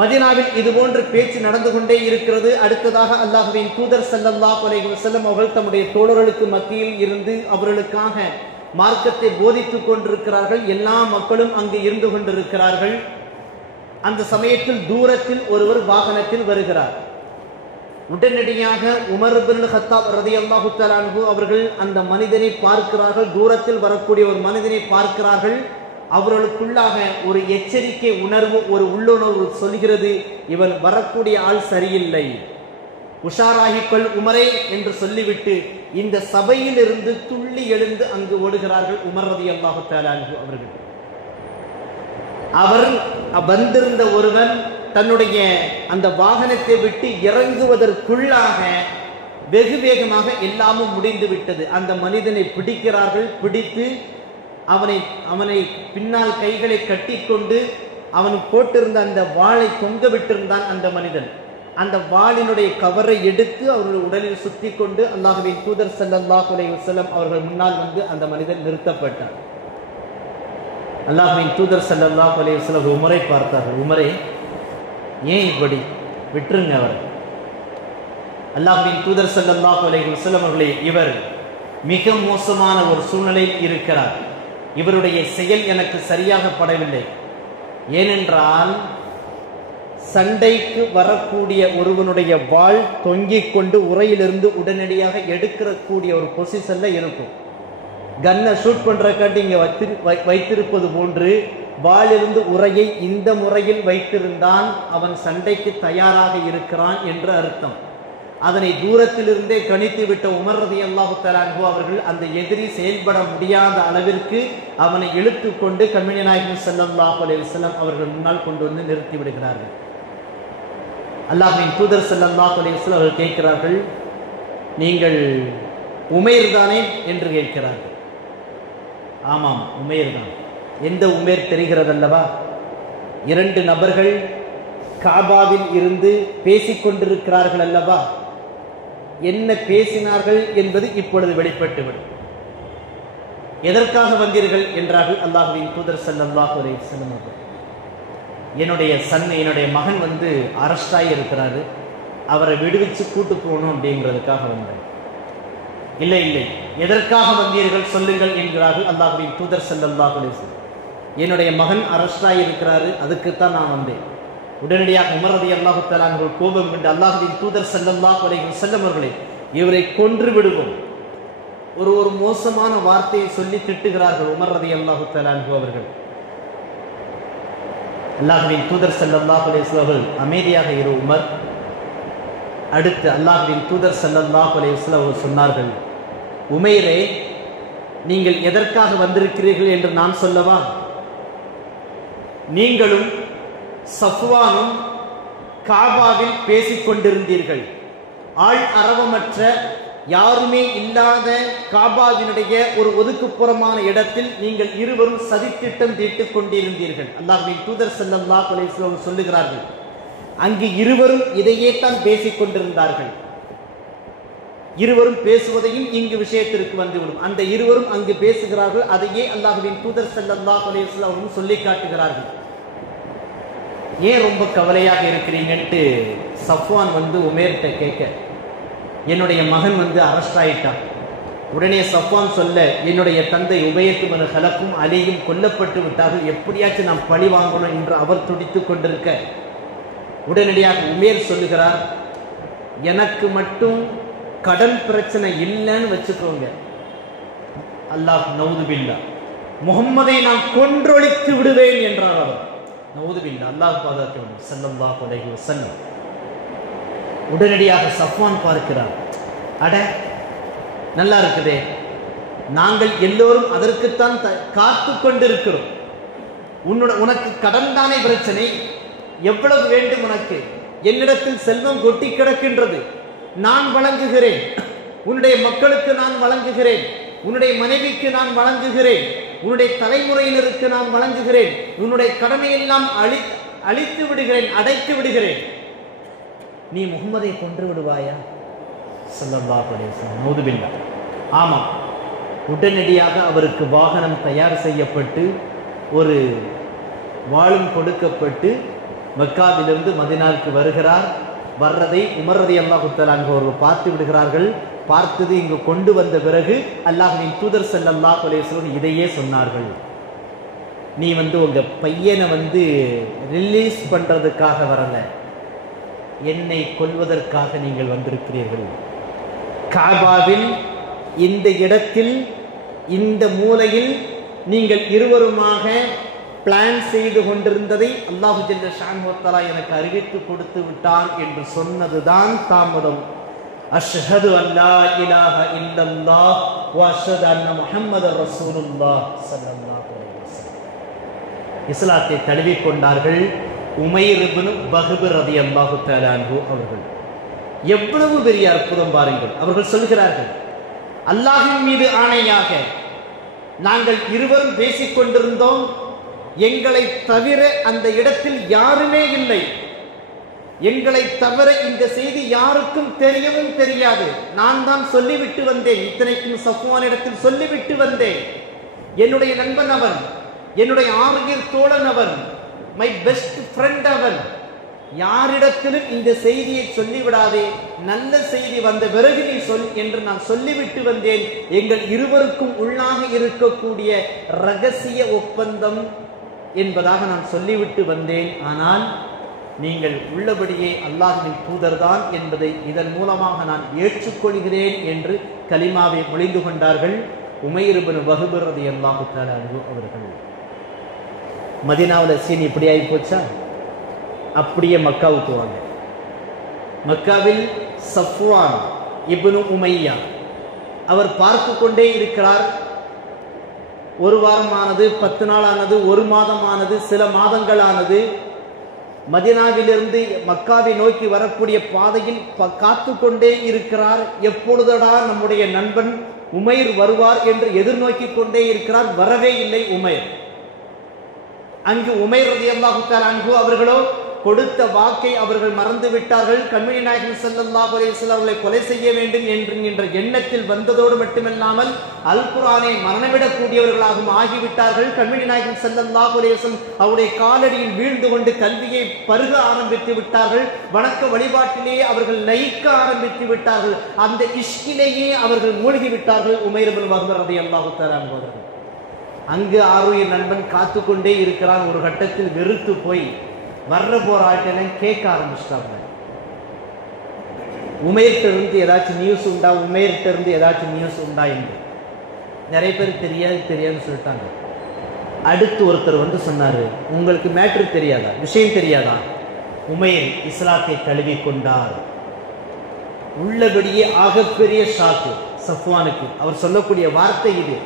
மதீனாவில் இது போன்ற பேச்சு நடந்து கொண்டே இருக்கிறது. அடுத்ததாக அல்லாஹ்வின் தூதர் ஸல்லல்லாஹு அலைஹி வஸல்லம் அவர்கள் தம்முடைய தோழர்களுக்கு மத்தியில் இருந்து அவர்களுக்காக மார்க்கத்தை போதித்துக் கொண்டிருக்கிறார்கள். எல்லா மக்களும் அங்கு இருந்து கொண்டிருக்கிறார்கள். அந்த சமயத்தில் தூரத்தில் ஒருவர் வாகனத்தில் வருகிறார். உடனடியாக உமர் இப்னு கத்தாப் ரலியல்லாஹு தஆலா அன்ஹு அவர்கள் அந்த மனிதனை பார்க்கிறார்கள். தூரத்தில் வரக்கூடிய ஒரு மனிதனை பார்க்கிறார்கள். அவர்களுக்குள்ளாக ஒரு எச்சரிக்கை உணர்வு, ஒரு உள்ளுணர்வு சொல்கிறது, இவன் வரக்கூடிய ஆள் சரியில்லை, உஷாராகிக்கொள் உமரே என்று சொல்லிவிட்டு இந்த சபையில் இருந்து துள்ளி எழுந்து அங்கு ஓடுகிறார்கள் உமர் ரலியல்லாஹு தஆலா அன்ஹு அவர்கள். அவர் வந்திருந்த ஒருவன் தன்னுடைய அந்த வாகனத்தை விட்டு இறங்குவதற்குள்ளாக வெகு வேகமாக எல்லாமும் முடிந்து விட்டது. அந்த மனிதனை பிடிக்கிறார்கள். பிடித்து அவனை பின்னால் கைகளை கட்டிக்கொண்டு அவன் போட்டிருந்த அந்த வாளை தொங்க விட்டிருந்தான் அந்த மனிதன். அந்த வாளினுடைய கவரை எடுத்து அவருடைய உடலில் சுத்தி கொண்டு அல்லாஹ்வின் தூதர் ஸல்லல்லாஹு அலைஹி வஸல்லம் அவர்கள் முன்னால் அந்த மனிதன் நிறுத்தப்பட்டார். அல்லாஹ்வின் தூதர் ஸல்லல்லாஹு அலைஹி வஸல்லம் உமரை பார்த்தார்கள். உமரே, ஏன் இப்படி விட்டுருங்க அவரை. அல்லாஹ்வின் தூதர் ஸல்லல்லாஹு அலைஹி வஸல்லம் அவர்களே, இவர் மிக மோசமான ஒரு சூழ்நிலையில் இருக்கிறார். இவருடைய செயல் எனக்கு சரியாக படவில்லை. ஏனென்றால் சண்டைக்கு வரக்கூடிய ஒருவனுடைய வாள் தொங்கிக் கொண்டு உரையிலிருந்து உடனடியாக எடுக்கக்கூடிய ஒரு பொசிஷன்ல இருக்கும். கன்னை ஷூட் பண்றக்காட்டி இங்க வைத்திருப்பது போன்று வாளிலிருந்து உரையை இந்த முறையில் வைத்திருந்தான் அவன் சண்டைக்கு தயாராக இருக்கிறான் என்று அர்த்தம். அதனை தூரத்திலிருந்தே கணித்து விட்ட உமர் ரலியல்லாஹு தஆலா அன்ஹு அவர்கள் அந்த எதிரி செயல்பட முடியாத அளவிற்கு அவனை இழுத்து கொண்டு கண்மணி நாயகம் ஸல்லல்லாஹு அலைஹி வஸல்லம் அவர்கள் முன்னால் கொண்டு வந்து நிறுத்தி விடுகிறார்கள். அல்லாஹ்வின் தூதர் ஸல்லல்லாஹு அலைஹி வஸல்லம் அவர்கள் கேட்கிறார்கள், நீங்கள் உமைர் தானே என்று கேட்கிறார்கள். ஆமாம், உமைர் தான். எந்த உமைர் தெரிகிறதல்லவா? 2 நபர்கள் காபாவில் இருந்து பேசிக்கொண்டிருக்கிறார்கள் அல்லவா? என்ன பேசினார்கள் என்பது இப்பொழுது வெளிப்பட்டுவிடும். எதற்காக வந்தீர்கள் என்றார்கள் அல்லாஹ்வின் தூதர் ஸல்லல்லாஹு அலைஹி வஸல்லம் அவர்கள். என்னுடைய மகன் அரெஸ்ட் ஆகி இருக்கிறாரு, அவரை விடுவிச்சு கூட்டு போகணும் அப்படிங்கிறதுக்காக வந்தேன். இல்லை, எதற்காக வந்தீர்கள் சொல்லுங்கள் என்கிறார்கள் அல்லாஹ்வின் தூதர் ஸல்லல்லாஹு அலைஹி வஸல்லம். என்னுடைய மகன் அரஸ்டாகி இருக்கிறாரு, அதுக்குத்தான் நான் வந்தேன். உடனடியாக உமர் ரலியல்லாஹு தஆலா அவர்கள் கோபம் கொண்டு அல்லாஹ்வின் தூதர் ஸல்லல்லாஹு அலைஹி வஸல்லம் அவர்களே, இவரை கொன்று விடுவோம், ஒரு மோசமான வார்த்தையை சொல்லி திட்டுகிறார்கள் உமர் ரலியல்லாஹு தஆலா அவர்கள். அல்லாஹ்வின் தூதர் ஸல்லல்லாஹு அலைஹி வஸல்லம் அவர்கள் அமைதியாக இரு உமர். அடுத்து அல்லாஹ்வின் தூதர் ஸல்லல்லாஹு அலைஹி வஸல்லம் அவர்கள் சொன்னார்கள், உமைரே, நீங்கள் எதற்காக வந்திருக்கிறீர்கள் என்று நான் சொல்லவா? நீங்களும் சஃப்வானும் காபாவில் பேசிக் கொண்டிருந்தீர்கள். ஆள் அரவமற்ற யாருமே இல்லாத காபாவினுடைய ஒரு ஒதுக்குப்புறமான இடத்தில் நீங்கள் இருவரும் சதித்திட்டம் தீட்டுக் கொண்டிருந்தீர்கள். அல்லாஹ்வின் தூதர் ஸல்லல்லாஹு அலைஹி வஸல்லம் சொல்லுகிறார்கள், அங்கு இருவரும் இதையே தான் பேசிக் கொண்டிருந்தார்கள். இருவரும் பேசுவதையும் இங்கு விஷயத்திற்கு வந்துவிடும். அந்த இருவரும் அங்கு பேசுகிறார்கள், அதையே அல்லாஹ்வின் தூதர் ஸல்லல்லாஹு அலைஹி வஸல்லம் சொல்லி காட்டுகிறார்கள். ஏன் ரொம்ப கவலையாக இருக்கிறீங்கன்ட்டு சஃப்வான் உமேர்கிட்ட கேட்க, என்னுடைய மகன் அரெஸ்ட் ஆயிட்டான். உடனே சஃப்வான் சொல்ல, என்னுடைய தந்தை உபையத்து பின் ஹலஃபும் அலியும் கொல்லப்பட்டு விட்டார்கள், எப்படியாச்சும் நாம் பழி வாங்கணும் என்று அவர் துடித்துக் கொண்டிருக்க, உடனடியாக உமேர் சொல்லுகிறார், எனக்கு மட்டும் கடன் பிரச்சனை இல்லைன்னு வச்சுக்கோங்க, அல்லாஹ் நவுதுபில்லா, முகம்மதை நான் கொன்றொழித்து விடுவேன் என்றார் அவர். நவுதுபில்லா, அல்லாஹ் பாதுகாக்க வேண்டும் ஸல்லல்லாஹு அலைஹி வஸல்லம். உடனடியாக சஃப்வான் பார்க்கிறார், அட நல்லா இருக்குதே, நாங்கள் எல்லோரும் அதற்குத்தான் காத்து கொண்டிருக்கிறோம். உனக்கு கடன் தானே பிரச்சனை, எவ்வளவு வேண்டும் உனக்கு? என்னிடத்தில் செல்வம் கொட்டி கிடக்கின்றது, நான் வழங்குகிறேன். உன்னுடைய மக்களுக்கு நான் வழங்குகிறேன், உன்னுடைய மனைவிக்கு நான் வழங்குகிறேன், உன்னுடைய தலைமுறையினருக்கு நான் வழங்குகிறேன், உன்னுடைய கடமையெல்லாம் அழித்து விடுகிறேன், அடைத்து விடுகிறேன். நீ முகம்மதை கொன்று விடுவாயா? ஸல்லல்லாஹு அலைஹி வஸல்லம். நவுதுபில்லா. ஆமாம். உடனடியாக அவருக்கு வாகனம் தயார் செய்யப்பட்டு ஒரு வாளும் கொடுக்கப்பட்டு மக்காவிலிருந்து மதீனாவுக்கு வருகிறார். வர்றதை உமர் ரலியல்லாஹு தஆலா அவர்கள் பார்த்து விடுகிறார்கள். பார்த்தது இங்கு கொண்டு வந்த பிறகு அல்லாஹ்வின் தூதர் ஸல்லல்லாஹு அலைஹி வஸல்லம் இதையே சொன்னார்கள், நீ உங்க பையனை ரிலீஸ் பண்றதுக்காக வரல, என்னை கொல்வதற்காக நீங்கள் வந்திருக்கிறீர்கள். காபாவில் இந்த இடத்தில் இந்த மூலையில் நீங்கள் இருவருமாக பிளான் செய்து கொண்டிருந்ததை அல்லாஹு ஜல்ல ஷானஹு வ தஆலா எனக்கு அறிவித்து கொடுத்து விட்டான் என்று சொன்னதுதான் தாமதம். அஷ்ஹது அல்லா இலாஹ இல்லல்லாஹ் வ அஷ்ஹது அன்ன முஹம்மதர் ரசூலுல்லாஹ் ஸல்லல்லாஹு அலைஹி வஸல்லம். இஸ்லாத்தை தழுவிக் கொண்டார்கள் உமைர் இப்னு வஹ்ப் ரலியல்லாஹு தஆலா அன்ஹு அவர்கள். எவ்வளவு பெரிய அற்புதம் பாருங்கள். அவர்கள் சொல்கிறார்கள், அல்லாஹ்வின் மீது ஆணையாக நாங்கள் இருவரும் பேசிக் கொண்டிருந்தோம், எங்களை தவிர அந்த இடத்தில் யாருமே இல்லை, எங்களை தவிர இந்த செய்தி யாருக்கும் தெரியவும் தெரியாது. நான் தான் சொல்லிவிட்டு வந்தேன், இத்தனைக்கும் சஃப்வான் இடத்தில் சொல்லிவிட்டு வந்தேன். என்னுடைய நண்பன் அவன், என்னுடைய ஆறுயிர் தோழன் அவன், மை பெஸ்ட் ஃப்ரெண்ட் அவன். யாரிடத்திலும் இந்த செய்தியை சொல்லிவிடாதே, நல்ல செய்தி வந்த பிறகு நீ சொல் என்று நான் சொல்லிவிட்டு வந்தேன். எங்கள் இருவருக்கும் உள்ளாக இருக்கக்கூடிய ரகசிய ஒப்பந்தம் என்பதாக நான் சொல்லிவிட்டு வந்தேன். ஆனால் நீங்கள் உள்ளபடியே அல்லாஹ்வின் தூதர்தான் என்பதை இதன் மூலமாக நான் ஏற்றுக்கொள்கிறேன் என்று கலிமாவை மொழிந்து கொண்டார்கள் உமைர் இப்னு வஹ்ப் ரலியல்லாஹு தஆலா அன்ஹு அவர்கள். மதீனாவில் சீன் இப்படி ஆகி போச்சா? அப்படியே மக்காவுக்கு வாங்க. மக்காவில் சஃப்வான் இப்னு உமையா அவர் பார்த்து கொண்டே இருக்கிறார். ஒரு வாரமானது, 10 நாளானது, ஒரு மாதமானது, சில மாதங்களானது. மதீனாவிலிருந்து மக்காவை நோக்கி வரக்கூடிய பாதையில் காத்து கொண்டே இருக்கிறார். எப்பொழுதடா நம்முடைய நண்பன் உமைர் வருவார் என்று எதிர்நோக்கி கொண்டே இருக்கிறார். வரவே இல்லை உமைர். அங்கு உமைர் ரலியல்லாஹு தஆலா அன்ஹு அவர்களோ கொடுத்த வாக்கை அவர்கள் மறந்து விட்டார்கள். கண்மணி நாயகம் ஸல்லல்லாஹு அலைஹி வஸல்லம் அவர்களை கொலை செய்ய வேண்டும் என்கின்ற எண்ணத்தில் வந்ததோடு மட்டுமல்லாமல் அல் குர்ஆனை மரணமிடக்கூடியவர்களாகவும் ஆகிவிட்டார்கள். கண்மணி நாயகம் ஸல்லல்லாஹு அலைஹி வஸல்லம் அவருடைய காலடியில் வீழ்ந்து கொண்டு கல்வியை பருக ஆரம்பித்து விட்டார்கள். வணக்க வழிபாட்டிலேயே அவர்கள் லயிக்க ஆரம்பித்து விட்டார்கள். அந்த இஷ்கிலேயே அவர்கள் மூழ்கி விட்டார்கள். உமைர் இப்னு வஹ்ப் ரலியல்லாஹு தஆலா அன்ஹு. அங்கு ஆரோக்கிய நண்பன் காத்து கொண்டே இருக்கிறான். ஒரு கட்டத்தில் வெறுத்து போய் வர்ற போற ஆட்கள் கேட்க ஆரம்பிச்சிட்டாங்க, உமேர்கிட்ட இருந்து ஏதாச்சும் நியூஸ் உண்டா, உமேர்கிட்ட இருந்து ஏதாச்சும் நியூஸ் உண்டா என்று. நிறைய பேர் தெரியாதுன்னு சொல்லிட்டாங்க. அடுத்து ஒருத்தர் வந்து சொன்னாரு, உங்களுக்கு மேட்ரு தெரியாதா, விஷயம் தெரியாதா, உமைர் இஸ்லாத்தை தழுவி கொண்டார். உள்ளபடியே ஆகப்பெரிய ஷாக்கு சஃப்வானுக்கு. அவர் சொல்லக்கூடிய வார்த்தை இது,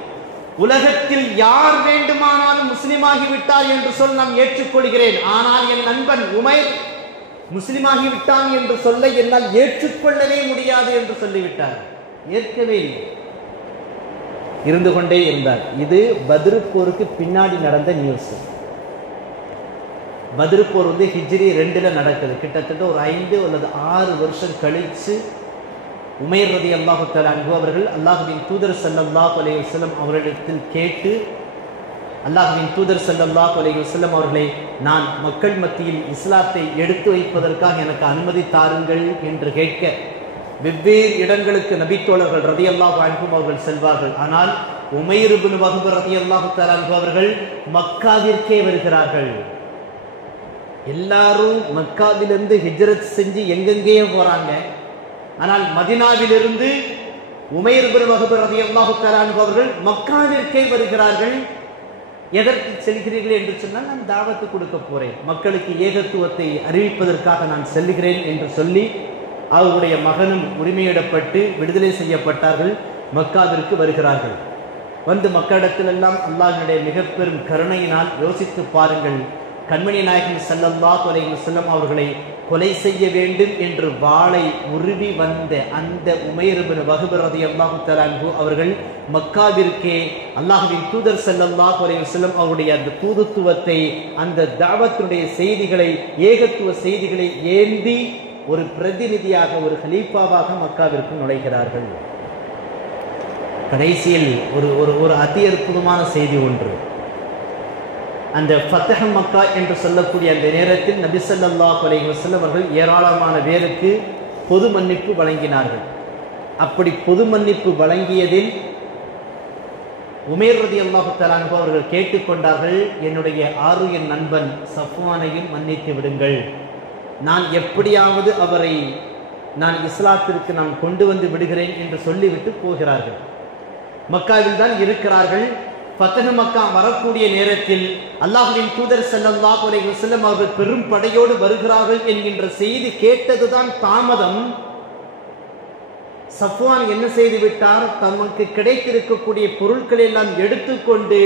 உலகத்தில் யார் வேண்டுமானாலும் முஸ்லிமாகி விட்டார் என்று சொல் நான் ஏற்றுக்கொள்கிறேன், ஆனால் என் நண்பன் உமைர் முஸ்லிமாகி விட்டான் என்று சொல்ல என்னால் ஏற்றுக்கொள்ளவே முடியாது என்று சொல்லிவிட்டார். ஏற்கவே இல்லை, இருந்து கொண்டே இருந்தார். இது பத்ரு போருக்கு பின்னாடி நடந்த நியூஸ். பத்ரு போர் வந்து ஹிஜ்ரி 2ல் நடக்குது. கிட்டத்தட்ட ஒரு 5 அல்லது 6 வருஷம் கழிச்சு உமைர் ரலியல்லாஹு தஆலா அன்ஹு அவர்கள் அல்லாஹ்வின் தூதர் ஸல்லல்லாஹு அலைஹி வஸல்லம் அவர்களிடத்தில் கேட்டு, அல்லாஹ்வின் தூதர் ஸல்லல்லாஹு அலைஹி வஸல்லம் அவர்களை நான் மக்கள் மத்தியில் இஸ்லாத்தை எடுத்து வைப்பதற்காக எனக்கு அனுமதி தாருங்கள் என்று கேட்க, வெவ்வேறு இடங்களுக்கு நபித்தோழர்கள் ரலியல்லாஹு அன்ஹும் அவர்கள் செல்வார்கள். ஆனால் உமைர் இப்னு வஹப் ரலியல்லாஹு தஆலா அன்ஹு அவர்கள் மக்காவிற்கே வருகிறார்கள். எல்லாரும் மக்காவிலிருந்து ஹிஜ்ரத் செஞ்சு எங்கெங்கேயோ போறாங்க. ஆனால் மதினாவிலிருந்து உமைர் இப்னு வஹப் ரலியல்லாஹு தஆலா அன்ஹு அவர்கள் மக்காவிற்கே வருகிறார்கள். எதற்கு செல்கிறீர்கள் என்று சொன்னால், நான் தாவத்து கொடுக்க போறேன், மக்களுக்கு ஏகத்துவத்தை அறிவிப்பதற்காக நான் செல்கிறேன் என்று சொல்லி அவருடைய மகனும் உரிமையிடப்பட்டு விடுதலை செய்யப்பட்டார்கள். மக்காவிற்கு வருகிறார்கள். வந்து மக்களிடத்திலெல்லாம் அல்லாஹ்வுடைய மிக பெரும் கருணையினால் யோசித்து பாருங்கள், கண்மணி நாயகம் ஸல்லல்லாஹு அலைஹி வஸல்லம் அவர்களை கொலை செய்ய வேண்டும் என்று வாளை உருவி வந்த அந்த உமைர் இப்னு வஹப் ரலியல்லாஹு தஆலா அன்ஹு அவர்கள் மக்காவிற்கே அல்லாஹ்வின் தூதர் ஸல்லல்லாஹு அலைஹி வஸல்லம் அவருடைய அந்த தூதுத்துவத்தை, அந்த தாவத்துடைய செய்திகளை, ஏகத்துவ செய்திகளை ஏந்தி ஒரு பிரதிநிதியாக, ஒரு ஹலீஃபாவாக மக்காவிற்கு நுழைகிறார்கள். கடைசியில் ஒரு அதி அற்புதமான செய்தி ஒன்று. அந்த ஃபத்ஹ் மக்கா என்று சொல்லக்கூடிய அந்த நேரத்தில் நபி ஸல்லல்லாஹு அலைஹி வஸல்லம் அவர்கள் ஏராளமான பேருக்கு பொது மன்னிப்பு வழங்கினார்கள். அப்படி பொது மன்னிப்பு வழங்கியதில் உமைர் ரலியல்லாஹு தஆலா அன்ஹு அவர்கள் கேட்டுக்கொண்டார்கள், என்னுடைய ஆருயின் நண்பன் சஃப்வானையும் மன்னித்து விடுங்கள், நான் எப்படியாவது அவரை நான் இஸ்லாத்திற்கு நான் கொண்டு வந்து விடுகிறேன் என்று சொல்லிவிட்டு போகிறார்கள். மக்காவில் தான் இருக்கிறார்கள். ஃபத்ஹ் மக்கா வரக்கூடிய நேரத்தில் அல்லாஹ்வின் தூதர் ஸல்லல்லாஹு அலைஹி வஸல்லம் அவர்கள் பெரும் படையோடு வருகிறார்கள் என்கின்ற செய்தி கேட்டதுதான் தாமதம். சஃப்வான் என்ன செய்து விட்டார், தமக்கு கிடைத்திருக்கக்கூடிய பொருட்களை எல்லாம் எடுத்துக்கொண்டு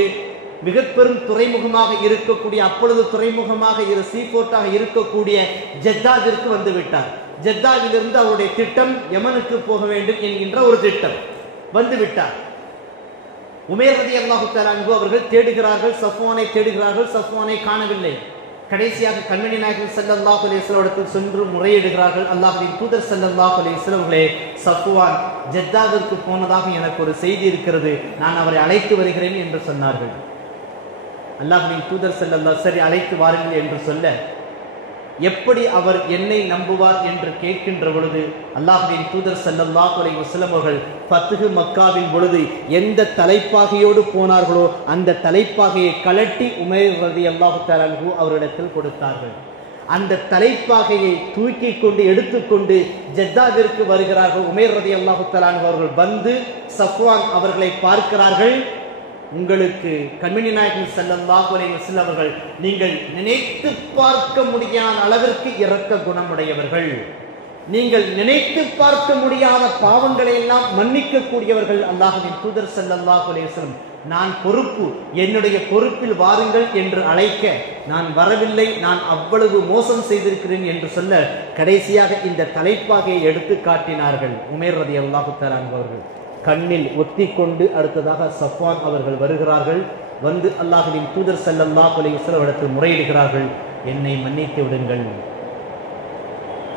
மிக பெரும் துறைமுகமாக இருக்கக்கூடிய, அப்பொழுது துறைமுகமாக சீபோர்ட்டாக இருக்கக்கூடிய ஜெத்தாவிற்கு வந்து விட்டார். ஜெத்தாவிலிருந்து அவருடைய திட்டம் யமனுக்கு போக வேண்டும் என்கின்ற ஒரு திட்டம் வந்து விட்டார். உமைர் ரலியல்லாஹு தஆலா அன்ஹு அவர்கள் தேடுகிறார்கள், சஃப்வானை தேடுகிறார்கள், சஃப்வானை காணவில்லை. கடைசியாக கண்மணி நாயகம் ஸல்லல்லாஹு அலைஹி வஸல்லம் சென்று முறையிடுகிறார்கள், அல்லாஹ்வின் தூதர் ஸல்லல்லாஹு அலைஹி வஸல்லம் அவர்களே, சஃப்வான் ஜெத்தாவிற்கு போனதாக எனக்கு ஒரு செய்தி இருக்கிறது, நான் அவரை அழைத்து வருகிறேன் என்று சொன்னார்கள். அல்லாஹ்வின் தூதர் ஸல்லல்லாஹு, சரி அழைத்து வாருங்கள் என்று சொல்ல, எப்படி அவர் என்னை நம்புவார் என்று கேட்கின்ற பொழுது அல்லாஹ்வின் தூதர் ஸல்லல்லாஹு அலைஹி வஸல்லம் அவர்கள் ஃபத்ஹ் மக்காவின் பொழுது எந்த தலைப்பாகையோடு போனார்களோ அந்த தலைப்பாகையை கலட்டி உமைர் ரலியல்லாஹு தஆலா அன்ஹு அவரிடத்தில் கொடுத்தார்கள். அந்த தலைப்பாகையை தூக்கி கொண்டு எடுத்துக்கொண்டு ஜெத்தாவிற்கு வருகிறார்கள். உமைர் ரலியல்லாஹு தஆலா அன்ஹு அவர்கள் வந்து சஃப்வான் அவர்களை பார்க்கிறார்கள். உங்களுக்கு கண்மணி நாயகம் ஸல்லல்லாஹு அலைஹி வஸல்லம் அவர்கள் நீங்கள் நினைத்து பார்க்க முடியாத அளவிற்கு இரக்க குணமுடையவர்கள், நீங்கள் நினைத்து பார்க்க முடியாத பாவங்களை எல்லாம் மன்னிக்க கூடியவர்கள். அல்லாஹ்வின் தூதர் ஸல்லல்லாஹு அலைஹி வஸல்லம், நான் பொறுப்பு, என்னுடைய பொறுப்பில் வாருங்கள் என்று அழைக்க, நான் வரவில்லை, நான் அவ்வளவு மோசம் செய்திருக்கிறேன் என்று சொல்ல, கடைசியாக இந்த தலைப்பாகையை எடுத்து காட்டினார்கள். உமைர் ரலியல்லாஹு தஆலா அன்ஹு அவர்கள் கண்ணில் ஒத்தி கொண்டு அடுத்ததாக சஃப்வான் அவர்கள் வருகிறார்கள். வந்து அல்லாஹ்வின் தூதர் ஸல்லல்லாஹு அலைஹி வஸல்லம் இடத்தில் முறையிடுகிறார்கள், என்னை மன்னித்து விடுங்கள்.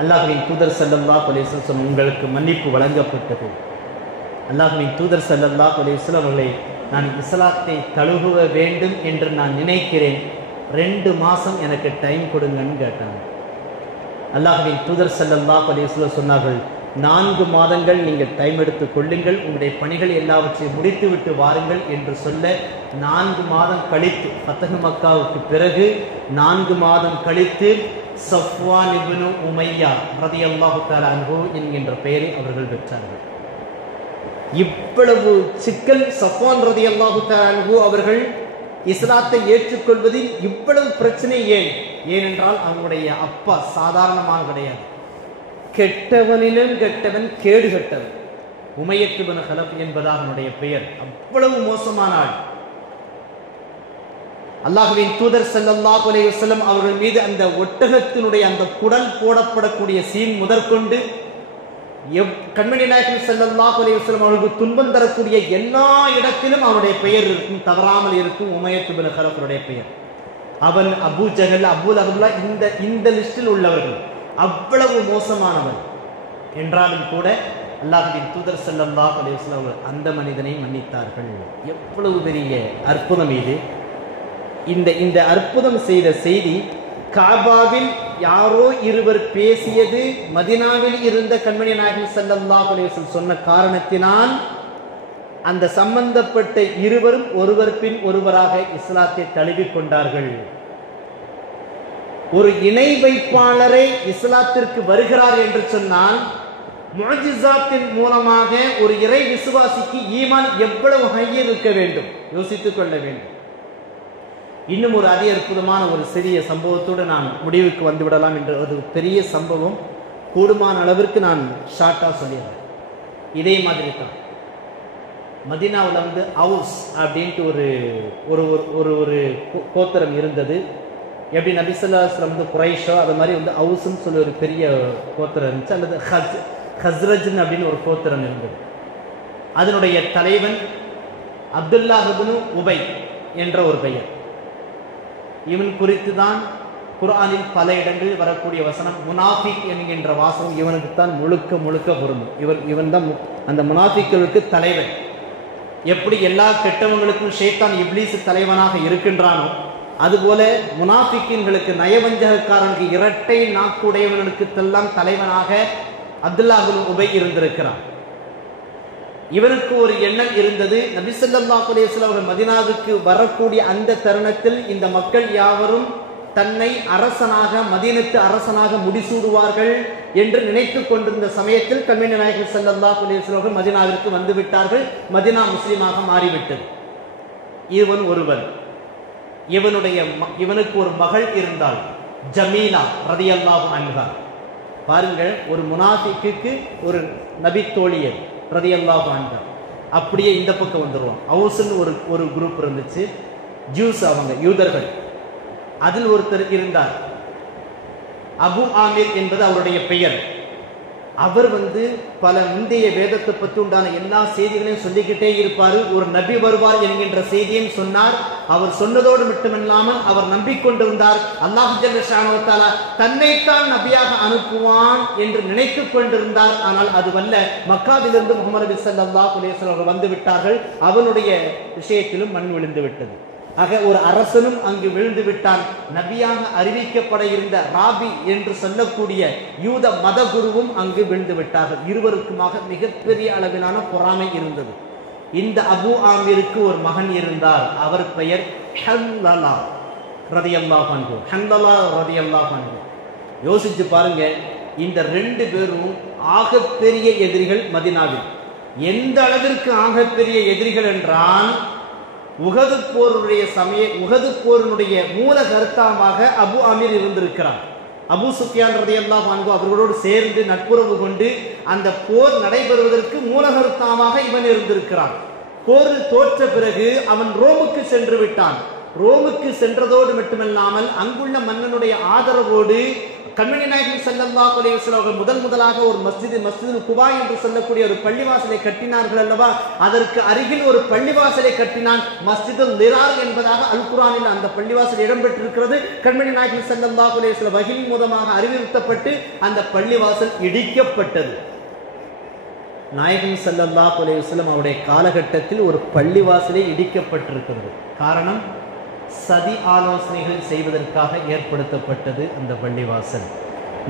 அல்லாஹ்வின் தூதர் ஸல்லல்லாஹு அலைஹி வஸல்லம், உங்களுக்கு மன்னிப்பு வழங்கப்பட்டது. அல்லாஹ்வின் தூதர் ஸல்லல்லாஹு அலைஹி வஸல்லம் அவர்களை, நான் இஸ்லாத்தை தழுவ வேண்டும் என்று நான் நினைக்கிறேன், 2 மாசம் எனக்கு டைம் கொடுங்கன்னு கேட்டாங்க. அல்லாஹ்வின் தூதர் ஸல்லல்லாஹு அலைஹி வஸல்லம் சொன்னார்கள், 4 மாதங்கள் நீங்கள் டைம் எடுத்துக் கொள்ளுங்கள், உங்களுடைய பணிகள் எல்லாவற்றையும் முடித்துவிட்டு வாருங்கள் என்று சொல்ல 4 மாதம் கழித்து, ஃபத்ஹ் மக்காவுக்கு பிறகு 4 மாதம் கழித்து சஃப்வான் இப்னு உமையா ரலியல்லாஹு தஆலா அன்ஹு என்கின்ற பெயரை அவர்கள் பெற்றார்கள். இவ்வளவு சிக்கல் சஃப்வான் ரலியல்லாஹு தஆலா அன்ஹு அவர்கள் இஸ்லாத்தை ஏற்றுக்கொள்வதில் இவ்வளவு பிரச்சனை ஏனென்றால் அவங்களுடைய அப்பா சாதாரணமாக கிடையாது, கெட்டவனிலும் கெட்டவன், கேடு கெட்டவன். உமையத் இப்னு கலப் என்பதாக அவனுடைய பெயர். அவ்வளவு மோசமான ஆள். அல்லாஹ்வின் தூதர் ஸல்லல்லாஹு அலைஹி வஸல்லம் அவர்கள் மீது அந்த ஒட்டகத்தினுடைய அந்த குடல் போடப்படக்கூடிய சீன் முதற்கொண்டு கண்மணி நாயகம் ஸல்லல்லாஹு அலைஹி வஸல்லம் அவர்களுக்கு துன்பம் தரக்கூடிய எல்லா இடத்திலும் அவனுடைய பெயர் இருக்கும், தவறாமல் இருக்கும். உமையத் இப்னு கலஃபுடைய பெயர். அவன் அபூ ஜஹல், அபூ லஹப் இந்த லிஸ்டில் உள்ளவர்கள். அவ்வளவு மோசமானவன் என்றாலும் கூட அல்லாஹ்வின் தூதர் ஸல்லல்லாஹு அலைஹி வஸல்லம் அவர்கள் அந்த மனிதனை மன்னித்தார்கள். எவ்வளவு பெரிய அற்புதம் இது! இந்த அற்புதம் செய்த செய்தி காபாவில் யாரோ இருவர் பேசியது மதீனாவில் இருந்த கண்மணி நாயகம் ஸல்லல்லாஹு அலைஹி வஸல்லம் சொன்ன காரணத்தினால் அந்த சம்பந்தப்பட்ட இருவரும் ஒருவர் பின் ஒருவராக இஸ்லாத்தை தழுவிக் கொண்டார்கள். ஒரு இணை வைப்பாளரை இஸ்லாத்திற்கு வருகிறார் என்று சொன்னால் முஅஜிஸாத்தின் மூலமாக ஒரு இறை விசுவாசிக்கு ஈமான் எவ்வளவு ஹையில் இருக்க வேண்டும், யோசித்துக் கொள்ள வேண்டும். இன்னும் ஒரு அதி அற்புதமான ஒரு சிறிய சம்பவத்தோடு நான் முடிவுக்கு வந்துவிடலாம் என்று ஒரு பெரிய சம்பவம், கூடுமான அளவிற்கு நான் ஷார்ட்டா சொல்லிடுறேன். இதே மாதிரி தான் மதீனாவில் வந்து அவுஸ் அப்படின்ட்டு ஒரு ஒரு ஒரு கோத்திரம் இருந்தது. எப்படி நபி ஸல்லல்லாஹு அலைஹி வஸல்லம் வந்து குரைஷோ அது மாதிரி வந்து அவுஸ்ன்னு சொல்லி ஒரு பெரிய கோத்திரம் இருந்துச்சு, அல்லது ஹஸ்ரஜ்னு அப்படின்னு ஒரு கோத்திரம் இருந்தது. அதனுடைய தலைவன் அப்துல்லாஹ் இப்னு உபை என்ற ஒரு பெயர். இவன் குறித்து தான் குர்ஆனில் பல இடங்களில் வரக்கூடிய வசனம் முனாஃபிக் என்கின்ற வாசகம் இவனுக்கு தான் முழுக்க முழுக்க பொருந்தும். இவன் தான் அந்த முனாஃபிக்களுக்கு தலைவன். எப்படி எல்லா கெட்டவங்களுக்கும் ஷைத்தான் இப்லீஸ் தலைவனாக இருக்கின்றானோ அதுபோல முனாஃபிக்கின்களுக்கு, நயவஞ்சகக்காரனுக்கு, இரட்டை நாக்குடையவனுக்கு எல்லாம் தலைவனாக அப்துல்லாஹ் இப்னு உபை இருந்திருக்கிறான். இவருக்கு ஒரு எண்ணம் இருந்தது, நபி ஸல்லல்லாஹு அலைஹி வஸல்லம் அவர்கள் மதீனாவுக்கு வரக்கூடிய அந்த தருணத்தில் இந்த மக்கள் யாவரும் தன்னை அரசனாக, மதீனத்து அரசனாக முடிசூடுவார்கள் என்று நினைத்துக் கொண்டிருந்த சமயத்தில் கண்மணி நாயகம் ஸல்லல்லாஹு அலைஹி வஸல்லம் அவர்கள் மதீனாவிற்கு வந்து விட்டார்கள். மதீனா முஸ்லிமாக மாறிவிட்டது. இவன் ஒருவன். இவனுக்கு ஒரு மகள் இருந்தாள், ஜமீலா ரலியல்லாஹு அன்ஹா. பாருங்கள், ஒரு முனாஃபிக்குக்கு ஒரு நபி தோழியர் ரலியல்லாஹு அன்ஹா. அப்படியே இந்த பக்கம் வந்துருவோம். அவுஸ்ன்னு ஒரு குரூப் இருந்துச்சு, ஜூஸ், அவங்க யூதர்கள். அதில் ஒருத்தர் இருந்தார், அபு ஆமிர் என்பது அவருடைய பெயர். அவர் வந்து பல முந்தைய வேதத்தை பற்றி உண்டான எல்லா செய்திகளையும் சொல்லிக்கிட்டே இருப்பார். ஒரு நபி வருவார் என்கின்ற செய்தியும் சொன்னார். அவர் சொன்னதோடு மட்டுமில்லாமல் அவர் நம்பிக்கொண்டிருந்தார் அல்லாஹ் ஜல்ல ஷானஹு வ தஆலா தன்னைத்தான் நபியாக அனுப்புவான் என்று நினைத்துக் கொண்டிருந்தார். ஆனால் அதுவல்ல, மக்காவிலிருந்து முஹம்மது நபி ஸல்லல்லாஹு அலைஹி வஸல்லம் வந்து விட்டார்கள். அவனுடைய விஷயத்திலும் மண் விழுந்து விட்டது. ஆக ஒரு அரசனும் அங்கு விழுந்து விட்டான். நபியாக அறிவிக்கப்பட இருந்த ராபி என்று சொல்லக்கூடிய யூத மத குருவும் அங்கு விழுந்து விட்டார்கள். இருவருக்குமாக மிகப்பெரிய அளவிலான பொறாமை இருந்தது. இந்த அபு ஆமிருக்கு ஒரு மகன் இருந்தார். அவர் பெயர் ஹன்லலா ரலியல்லாஹு அன்ஹு. ஹன்லலா ரலியல்லாஹு அன்ஹு. யோசிச்சு பாருங்க, இந்த ரெண்டு பேரும் ஆகப்பெரிய எதிரிகள் மதீனாவில். எந்த அளவிற்கு ஆகப்பெரிய எதிரிகள் என்றால், உஹது போரினுடைய மூல கருத்தாமாக அபு ஆமீர் இருந்திருக்கிறார். அபு சுஃபியான் ரலியல்லாஹு அன்ஹு அவர்களோடு சேர்ந்து நட்புறவு கொண்டு அந்த போர் நடைபெறுவதற்கு மூல கருத்தாமாக இவன் இருந்திருக்கிறான். போரில் தோற்ற பிறகு அவன் ரோமுக்கு சென்று விட்டான். ரோமுக்கு சென்றதோடு மட்டுமல்லாமல் அங்குள்ள மன்னனுடைய ஆதரவோடு கண்மணி நாயகம் ஸல்லல்லாஹு அலைஹி வஸல்லம் அவர்கள் முதலாக ஒரு மஸ்ஜிதுல் குபா என்று சொல்லக்கூடிய ஒரு பள்ளிவாசலை கட்டினார்கள் அல்லவா? அதற்கு அருகில் ஒரு பள்ளிவாசலை கட்டினான், மஸ்ஜிதுல் லிரார் என்பதாக அல் குர்ஆனில் அந்த பள்ளிவாசல் இடம்பெற்றிருக்கிறது. கண்மணி நாயகம் ஸல்லல்லாஹு அலைஹி வஸல்லம் வஹீ மூலமாக அறிவுறுத்தப்பட்டு அந்த பள்ளிவாசல் இடிக்கப்பட்டது. நாயகம் ஸல்லல்லாஹு அலைஹி வஸல்லம் அவருடைய காலகட்டத்தில் ஒரு பள்ளிவாசலே இடிக்கப்பட்டிருக்கிறது. காரணம், சதி ஆலோசனைகள் செய்வதற்காக ஏற்படுத்தப்பட்டது அந்த பள்ளிவாசல்.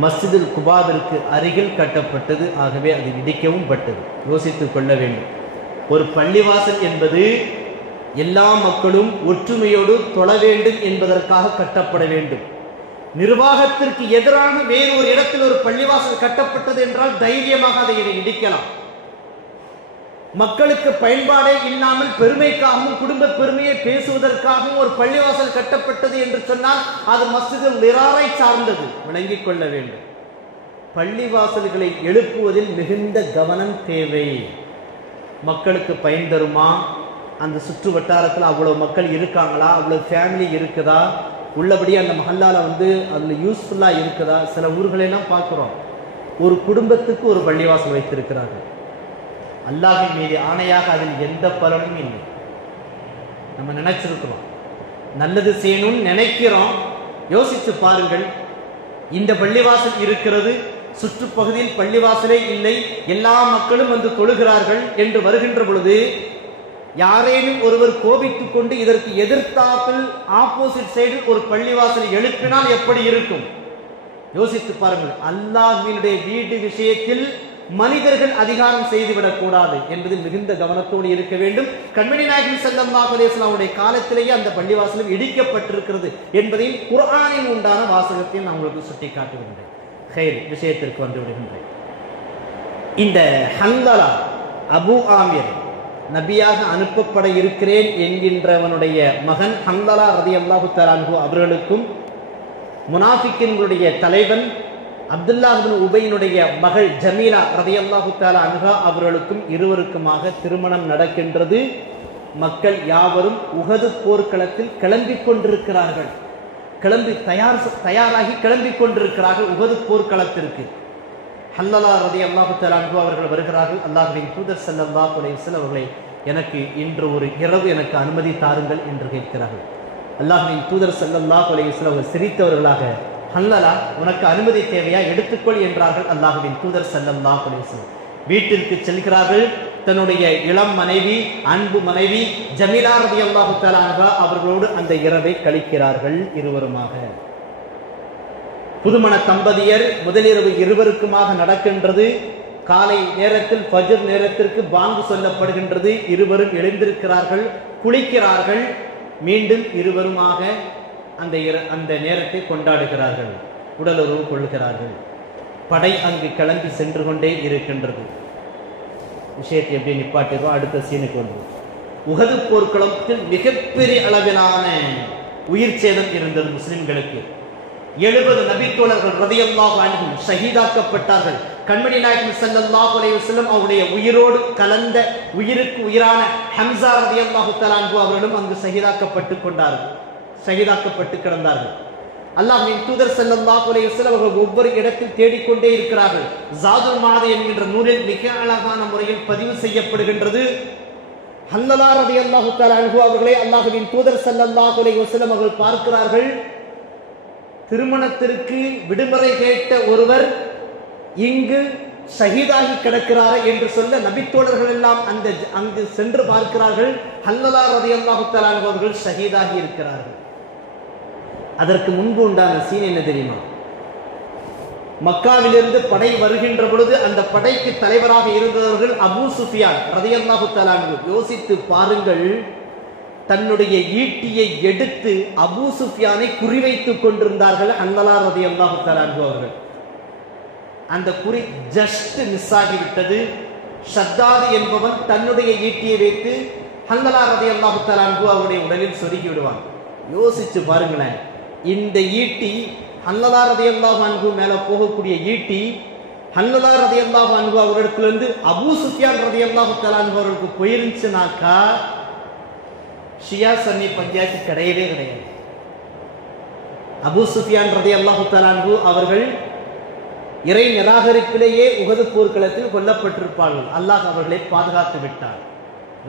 மஸ்ஜிதுல் குபாவிற்கு அருகில் கட்டப்பட்டது. ஆகவே அது இடிக்கவும் பட்டது. யோசித்துக் கொள்ள வேண்டும். ஒரு பள்ளிவாசல் என்பது எல்லா மக்களும் ஒற்றுமையோடு தொழ வேண்டும் என்பதற்காக கட்டப்பட வேண்டும். நிர்வாகத்திற்கு எதிரான வேறு ஒரு இடத்தில் ஒரு பள்ளிவாசல் கட்டப்பட்டது என்றால் தைரியமாக அதை இடிக்கலாம். மக்களுக்கு பயன்பாடே இல்லாமல் பெருமைக்காகவும் குடும்ப பெருமையை பேசுவதற்காகவும் ஒரு பள்ளிவாசல் கட்டப்பட்டது என்று சொன்னால் அது மஸ்ஜிதுல் திராரை சார்ந்தது. விளங்கிக் கொள்ள வேண்டும். பள்ளிவாசல்களை எழுப்புவதில் மிகுந்த கவனம் தேவை. மக்களுக்கு பயன் தருமா? அந்த சுற்று வட்டாரத்தில் அவ்வளவு மக்கள் இருக்காங்களா? அவ்வளவு ஃபேமிலி இருக்குதா? உள்ளபடி அந்த மஹல்லால அதுல யூஸ்ஃபுல்லா இருக்குதா? சில ஊர்களெல்லாம் பார்க்கிறோம், ஒரு குடும்பத்துக்கு ஒரு பள்ளிவாசல் வைத்திருக்கிறார்கள். அல்லாஹ்வின் மீது ஆணையாக அதில் எந்த பலனும் இல்லை. நம்ம நினைச்சிருக்கிறோம், நல்லது செய்யணும்னு நினைக்கிறோம். யோசித்து பாருங்கள், இந்த பள்ளிவாசல் இருக்கிறது, சுற்றுப்பகுதியில் பள்ளிவாசலே இல்லை, எல்லா மக்களும் வந்து தொழுகிறார்கள் என்று வருகின்ற பொழுது யாரேனும் ஒருவர் கோபித்துக் கொண்டு இதற்கு எதிர்த்தாப்பில் ஆப்போசிட் சைடில் ஒரு பள்ளிவாசலை எழுப்பினால் எப்படி இருக்கும்? யோசித்து பாருங்கள். அல்லாஹ்வினுடைய வீடு விஷயத்தில் மனிதர்கள் அதிகாரம் செய்துவிடக் கூடாது என்பதில் மிகுந்த கவனத்தோடு இருக்க வேண்டும். கண்மணி நாயகம் ஸல்லல்லாஹு அலைஹி வஸல்லம் அவருடைய காலத்திலேயே அந்த பள்ளிவாசலும் இடிக்கப்பட்டிருக்கிறது என்பதையும் குர்ஆனில் உண்டான வாசகத்தை நான் உங்களுக்கு சுட்டி காட்டுகின்றேன். ஹைர், விஷயத்திற்கு வந்து விடுகின்றேன். இந்த ஹன்தலா அபு ஆமிர் நபியாக அனுப்பப்பட இருக்கிறேன் என்கின்றவனுடைய மகன் ஹன்தலா ரலியல்லாஹு தஆலா அன்ஹு அவர்களுக்கும் முனாஃபிக்கின்களுடைய தலைவன் அப்துல்லாஹ் இப்னு உபையினுடைய மகள் ஜமீலா ரலியல்லாஹு தஆலா அன்ஹா அவர்களுக்கும் இருவருக்குமாக திருமணம் நடக்கின்றது. மக்கள் யாவரும் உஹது போர்க்களத்தில் கிளம்பிக் கொண்டிருக்கிறார்கள். தயாராகி கிளம்பிக் கொண்டிருக்கிறார்கள் உஹது போர்க்களத்திற்கு. ஹன்தலா ரலியல்லாஹு தஆலா அன்ஹு அவர்கள் வருகிறார்கள். அல்லாஹ்வின் தூதர் ஸல்லல்லாஹு அலைஹி வஸல்லம் அவர்களை, எனக்கு இன்று ஒரு இரவு எனக்கு அனுமதி தாருங்கள் என்று கேட்கிறார்கள். அல்லாஹ்வின் தூதர் ஸல்லல்லாஹு அலைஹி வஸல்லம் அவர்கள் சிரித்தவர்களாக, ஹன்தலா, உனக்கு அனுமதி தேவையா? எடுத்துக்கொள் என்றார்கள் அல்லாஹ்வின் தூதர் ஸல்லல்லாஹு அலைஹி வஸல்லம். வீட்டிற்கு செல்கிறார்கள். தன்னுடைய இளம் மனைவி, அன்பு மனைவி ஜமீலா ரலியல்லாஹு தஆலா அன்ஹா அவர்களோடு அந்த இரவை கழிக்கிறார்கள் இருவருமாக. புதுமண தம்பதியர் முதலிரவு இருவருக்குமாக நடக்கின்றது. காலை நேரத்தில் ஃபஜ்ர் நேரத்திற்கு பாங்கு சொல்லப்படுகின்றது. இருவரும் எழுந்திருக்கிறார்கள், குளிக்கிறார்கள், மீண்டும் இருவருமாக அந்த நேரத்தை கொண்டாடுகிறார்கள், உடலுறவு கொள்கிறார்கள். படை அங்கு கிளம்பி சென்று கொண்டே இருக்கின்றது. விஷயத்தை எப்படி நிப்பாட்டிடுவோம், அடுத்த சீனுக்கு வந்து. உஹது போர்க்களத்தில் மிகப்பெரிய அளவிலான உயிர் சேதம் இருந்தது முஸ்லிம்களுக்கு. 70 நபித்தோழர்கள் ரலியல்லாஹு அன்ஹும் ஷஹீதாக்கப்பட்டார்கள். கண்மணி நாயகம் ஸல்லல்லாஹு அலைஹி வஸல்லம் அவருடைய உயிரோடு கலந்த உயிருக்கு உயிரான ஹம்ஸா ரலியல்லாஹு தஆலா அன்ஹு அவர்களும் அங்கு ஷஹீதாக்கப்பட்டு கிடந்தார்கள். அல்லாஹ்வின் தூதர் ஸல்லல்லாஹு அலைஹி வஸல்லம் அவர்கள் ஒவ்வொரு இடத்தில் தேடிக்கொண்டே இருக்கிறார்கள். ஜாதுல் மாதி என்கின்ற நூலில் மிக அழகான முறையில் பதிவு செய்யப்படுகின்றது. ஹன்தலா ரலியல்லாஹு தஆலா அன்ஹு அவர்களை அல்லாஹ்வின் தூதர் ஸல்லல்லாஹு அலைஹி வஸல்லம் அவர்கள் பார்க்கிறார்கள். திருமணத்திற்கு விடுமுறை கேட்ட ஒருவர் இங்கு ஷஹீதாகி கிடக்கிறார் என்று சொல்ல நபித்தோழர்கள் எல்லாம் அங்கு சென்று பார்க்கிறார்கள். ஹன்தலா ரலியல்லாஹு தஆலா அன்ஹு அவர்கள் ஷஹீதாகி இருக்கிறார்கள். அதற்கு முன்பு உண்டான சீன் என்ன தெரியுமா? மக்காவிலிருந்து படை வருகின்ற பொழுது அந்த படைக்கு தலைவராக இருந்தவர்கள் அபூ சுஃபியான் ரலியல்லாஹு தஆலா அன்ஹு. யோசித்து பாருங்கள், தன்னுடைய ஈட்டியை எடுத்து அபூ சுஃபியானை குறிவைத்துக் கொண்டிருந்தார்கள் ஹன்தலா ரலியல்லாஹு தஆலா அன்ஹு அவர்கள். அந்த குறி ஜஸ்ட் மிஸ் ஆகிவிட்டது. ஷத்தாத் என்பவன் தன்னுடைய ஈட்டியை வைத்து ஹன்தலா ரலியல்லாஹு தஆலா அன்ஹு அவருடைய உடலில் சொருகி விடுவான். யோசிச்சு பாருங்களேன், இந்த ஈட்டி ஹன்தலா ரலியல்லாஹு அன்ஹு மேல போகக்கூடிய ஈட்டி ஹன்தலா ரலியல்லாஹு அன்ஹு அவரிடத்திலிருந்து அபூ சுஃபியான் ரலியல்லாஹு தஆலா அன்ஹு அவருக்கு போயிருந்துச்சுனாக்கா ஷியா சன்னி பஞ்சாயத்து கிடையவே கிடையாது. அபூ சுஃபியான் ரலியல்லாஹு தஆலா அன்ஹு அவர்கள் இறை நிராகரிப்பிலேயே உஹது போர்க்களத்தில் கொல்லப்பட்டிருப்பார்கள். அல்லாஹ் அவர்களை பாதுகாத்து விட்டார்.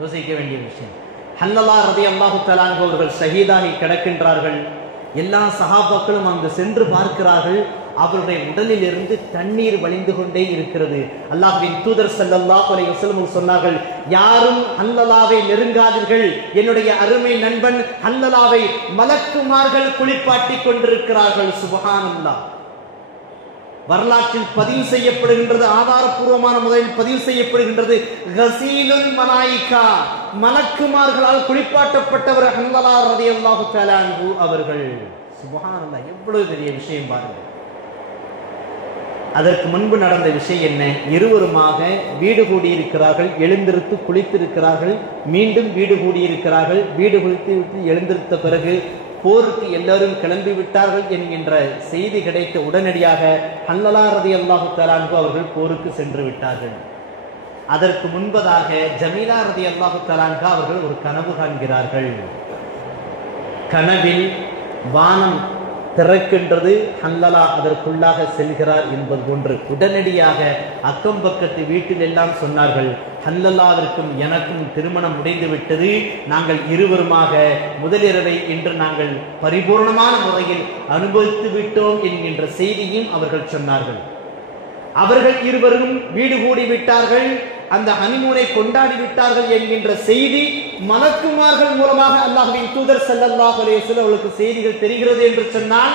யோசிக்க வேண்டிய விஷயம். ஹன்தலா ரலியல்லாஹு தஆலா அன்ஹு அவர்கள் ஷஹீதாகி கிடக்கின்றார்கள். எல்லா சஹாபாக்களும் அங்கு சென்று பார்க்கிறார்கள். அவருடைய உடலில் இருந்து தண்ணீர் வழிந்து கொண்டே இருக்கிறது. அல்லாஹ்வின் தூதர் ஸல்லல்லாஹு அலைஹி வஸல்லம் சொன்னார்கள், யாரும் ஹன்தலாவை நெருங்காதீர்கள், என்னுடைய அருமை நண்பன் ஹன்தலாவை மலக்குமார்கள் குளிப்பாட்டி கொண்டிருக்கிறார்கள். சுப்ஹானல்லாஹ். வரலாற்றில் பதிவு செய்யப்படுகின்றது, ஆதாரப்பூர்வமான முறையில் பதிவு செய்யப்படுகின்றது. கஸீலுல் மலாயிகா, மலக்குமார்களால் குளிப்பாட்டப்பட்டவர் ஹன்லலா ரலியல்லாஹு தஆலா அன்ஹு அவர்கள். சுப்ஹானல்லாஹ், எவ்வளவு பெரிய விஷயம் பாருங்கள். அதற்கு முன்பு நடந்த விஷயம் என்ன? இருவருமாக வீடு கூடியிருக்கிறார்கள், எழுந்திருத்து குளித்திருக்கிறார்கள், மீண்டும் வீடு கூடியிருக்கிறார்கள். வீடு குளித்து விட்டு எழுந்திருத்த பிறகு போருக்கு எல்லாரும் கிளம்பி விட்டார்கள் என்கின்ற செய்தி கிடைத்த உடனடியாக ஹன்லலா ரலியல்லாஹு தஆலா அன்ஹு அவர்கள் போருக்கு சென்று விட்டார்கள். அதற்கு முன்பதாக ஜமீலா ரலியல்லாஹு தஆலா அன்ஹா அவர்கள் ஒரு கனவு காண்கிறார்கள். கனவில் வானம் திறக்கின்றது, ஹன்லலா அதற்குள்ளாக செல்கிறார் என்பது போன்று. உடனடியாக அக்கம் பக்கத்து வீட்டில் எல்லாம் சொன்னார்கள், ஹன்லலாவிற்கும் எனக்கும் திருமணம் முடிந்து விட்டது, நாங்கள் இருவருமாக முதலிரவை இன்று நாங்கள் பரிபூர்ணமான முறையில் அனுபவித்து விட்டோம் என்கின்ற செய்தியும் அவர்கள் சொன்னார்கள். அவர்கள் இருவரும் வீடு கூடி விட்டார்கள், அந்த ஹனிமூனை கொண்டாடி விட்டார்கள் என்கின்ற செய்தி மலக்குமார்கள் மூலமாக அல்லாஹ்வின் தூதர் ஸல்லல்லாஹு அலைஹி வஸல்லம் அவர்களுக்கு செய்திகள் தெரிகிறது என்று சொன்னால்,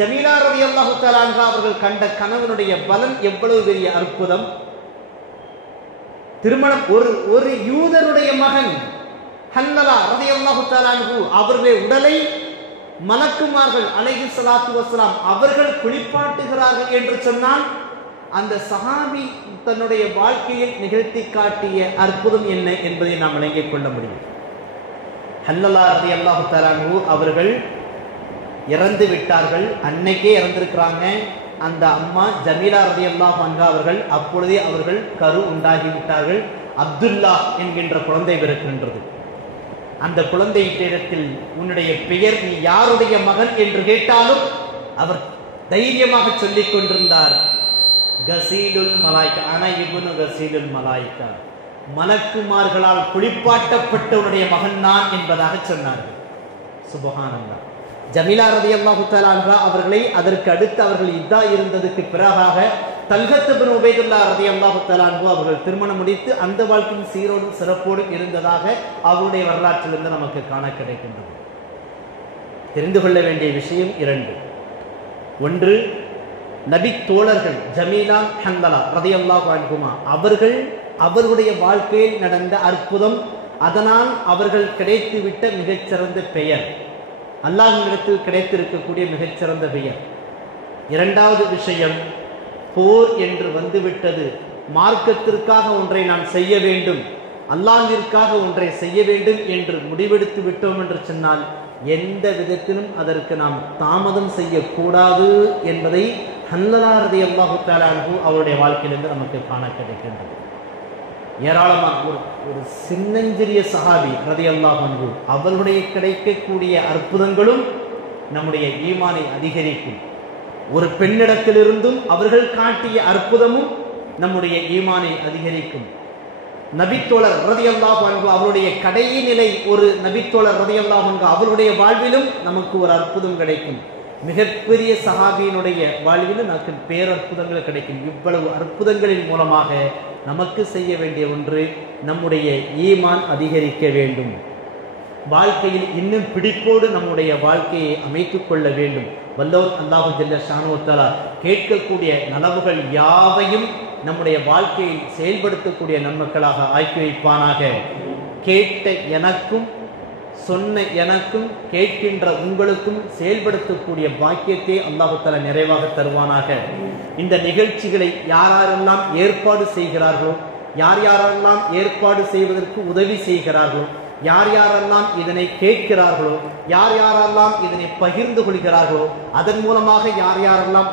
ஜமீலா ரலியல்லாஹு தஆலா அன்ஹா அவர்கள் கண்ட கனவினுடைய பலன் எவ்வளவு பெரிய அற்புதம்! திருமணம், ஒரு யூதருடைய மகன் ஹன்லலா ரலியல்லாஹு தஆலா அன்ஹு அவர்களுடைய உடலை மலக்குமார்கள் அலைஹிஸ்ஸலாத்து வஸ்ஸலாம் அவர்கள் குளிப்பாட்டுகிறார்கள் என்று சொன்னால், அந்த சஹாபி தன்னுடைய வாழ்க்கையில் நிகழ்த்தி காட்டிய அற்புதம் என்ன என்பதை நாம் விளங்கிக் கொள்ள முடியும். ஹன்லலா ரலியல்லாஹு தஆலா அன்ஹு அவர்கள் இறந்து விட்டார்கள், அன்னைக்கே இறந்திருக்கிறாங்க. அந்த அம்மா ஜமீலா ரலியல்லாஹு அன்ஹா அவர்கள் அப்பொழுதே அவர்கள் கரு உண்டாகிவிட்டார்கள். அப்துல்லா என்கின்ற குழந்தை பிறக்கின்றது. அந்த குழந்தை இடத்தில் உன்னுடைய பெயர், நீ யாருடைய மகன் என்று கேட்டாலும் அவர் தைரியமாக சொல்லிக் கொண்டிருந்தார், கஸீலுல் மலாயிகா, அன இப்னு கஸீலுல் மலாயிகா, மலக்குமார்களால் குளிப்பாட்டப்பட்டவருடைய மகன் நான் என்பதாக சொன்னார்கள். சுப்ஹானல்லாஹ். ஜமீலா ரலியல்லாஹு தஆலா அன்ஹா அவர்களை அதற்கு அடுத்து அவர்கள் இதா இருந்ததுக்கு பிறகாக தல்ஹத் இப்னு உபைதுல்லாஹ் ரலியல்லாஹு தஆலா அன்ஹு அவர்கள் திருமணம் முடித்து அந்த வாழ்க்கையின் சீரோடும் சிறப்போடும் இருந்ததாக அவருடைய வரலாற்றிலிருந்து நமக்கு காண கிடைக்கின்றது. தெரிந்து கொள்ள வேண்டிய விஷயம் இரண்டு. ஒன்று, நபி தோழர்கள் ஜமீலா ஹன்லலா ரலியல்லாஹு அன்ஹுமா அவர்கள் அவர்களுடைய வாழ்க்கையில் நடந்த அற்புதம், அதனால் அவர்கள் கிடைத்துவிட்ட மிகச்சிறந்த பெயர், அல்லாஹ்விடத்தில் கிடைத்திருக்கக்கூடிய மிகச்சிறந்த பெயர். இரண்டாவது விஷயம், போர் என்று வந்துவிட்டது, மார்க்கத்திற்காக ஒன்றை நாம் செய்ய வேண்டும், அல்லாஹ்விற்காக ஒன்றை செய்ய வேண்டும் என்று முடிவெடுத்து விட்டோம் என்று சொன்னால் எந்த விதத்திலும் அதற்கு நாம் தாமதம் செய்யக்கூடாது என்பதை ஹன்லலா ரலியல்லாஹு தஆலா அன்ஹு அவருடைய வாழ்க்கையிலிருந்து நமக்கு காண கிடைக்கின்றது. ஏராளமாக ஒரு சின்னஞ்சிறிய சஹாபி ரலியல்லாஹு அன்ஹு அவர்களுடைய கிடைக்கக்கூடிய அற்புதங்களும் நம்முடைய ஈமானை அதிகரிக்கும். ஒரு பெண்ணிடத்திலிருந்தும் அவர்கள் காட்டிய அற்புதமும் நம்முடைய ஈமானை அதிகரிக்கும். நபித்தோழர் ரலியல்லாஹு அன்ஹு அவருடைய கடைசி நிலை, ஒரு நபித்தோழர் ரலியல்லாஹு அன்ஹு அவருடைய வாழ்விலும் நமக்கு ஒரு அற்புதம் கிடைக்கும். மிகப்பெரிய சஹாபியினுடைய வாழ்விலும் நமக்கு பேரற்புதங்கள் கிடைக்கும். இவ்வளவு அற்புதங்களின் மூலமாக நமக்கு செய்ய வேண்டிய ஒன்று, நம்முடைய ஈமான் அதிகரிக்க வேண்டும். வாழ்க்கையில் இன்னும் பிடிப்போடு நம்முடைய வாழ்க்கையை அமைத்துக் கொள்ள வேண்டும். வல்லோர் அல்லாஹு ஜல்ல ஷானு தஆலா கேட்கக்கூடிய நலவுகள் யாவையும் நம்முடைய வாழ்க்கையில் செயல்படுத்தக்கூடிய நன்மக்களாக ஆக்கி வைப்பானாக. கேட்ட எனக்கும் சொன்ன எனக்கும் கேட்கின்ற உங்களுக்கும் செயல்படுத்தக்கூடிய பாக்கியத்தை அல்லாஹ் தஆலா நிறைவாக தருவானாக. இந்த நிகழ்ச்சிகளை யாரெல்லாம் ஏற்பாடு செய்கிறார்களோ, யாரெல்லாம் ஏற்பாடு செய்வதற்கு உதவி செய்கிறார்களோ, யாரெல்லாம் இதனை கேட்கிறார்களோ, யாரெல்லாம் இதனை பகிர்ந்து கொள்கிறார்களோ, அதன் மூலமாக யாரெல்லாம்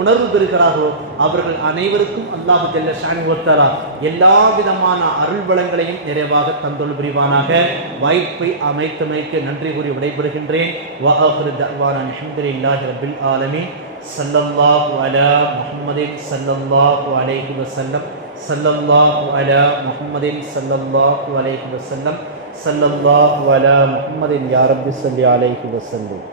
உணர்வு பெறுகிறார்களோ அவர்கள் அனைவருக்கும் அல்லாஹ் ஜல்ல ஷானஹு தஆலா எல்லா விதமான அருள் வளங்களையும் நிறைவாக தந்தொள் புரிவானாக. வாய்ப்பை அமைத்தமைக்கு நன்றி கூறி விடைபெறுகின்றேன். வ ஆகிரு தஅவானா அல்ஹம்துலில்லாஹி ரப்பில் ஆலமீன். ஸல்லல்லாஹு அலா முஹம்மதின் ஸல்லல்லாஹு அலைஹி வஸல்லம். ஸல்லல்லாஹு அலா முஹம்மதின் ஸல்லல்லாஹு அலைஹி வஸல்லம். ஸல்லல்லாஹு அலா முஹம்மதின் யா ரப்பி ஸல்லி அலைஹி வஸல்லம்.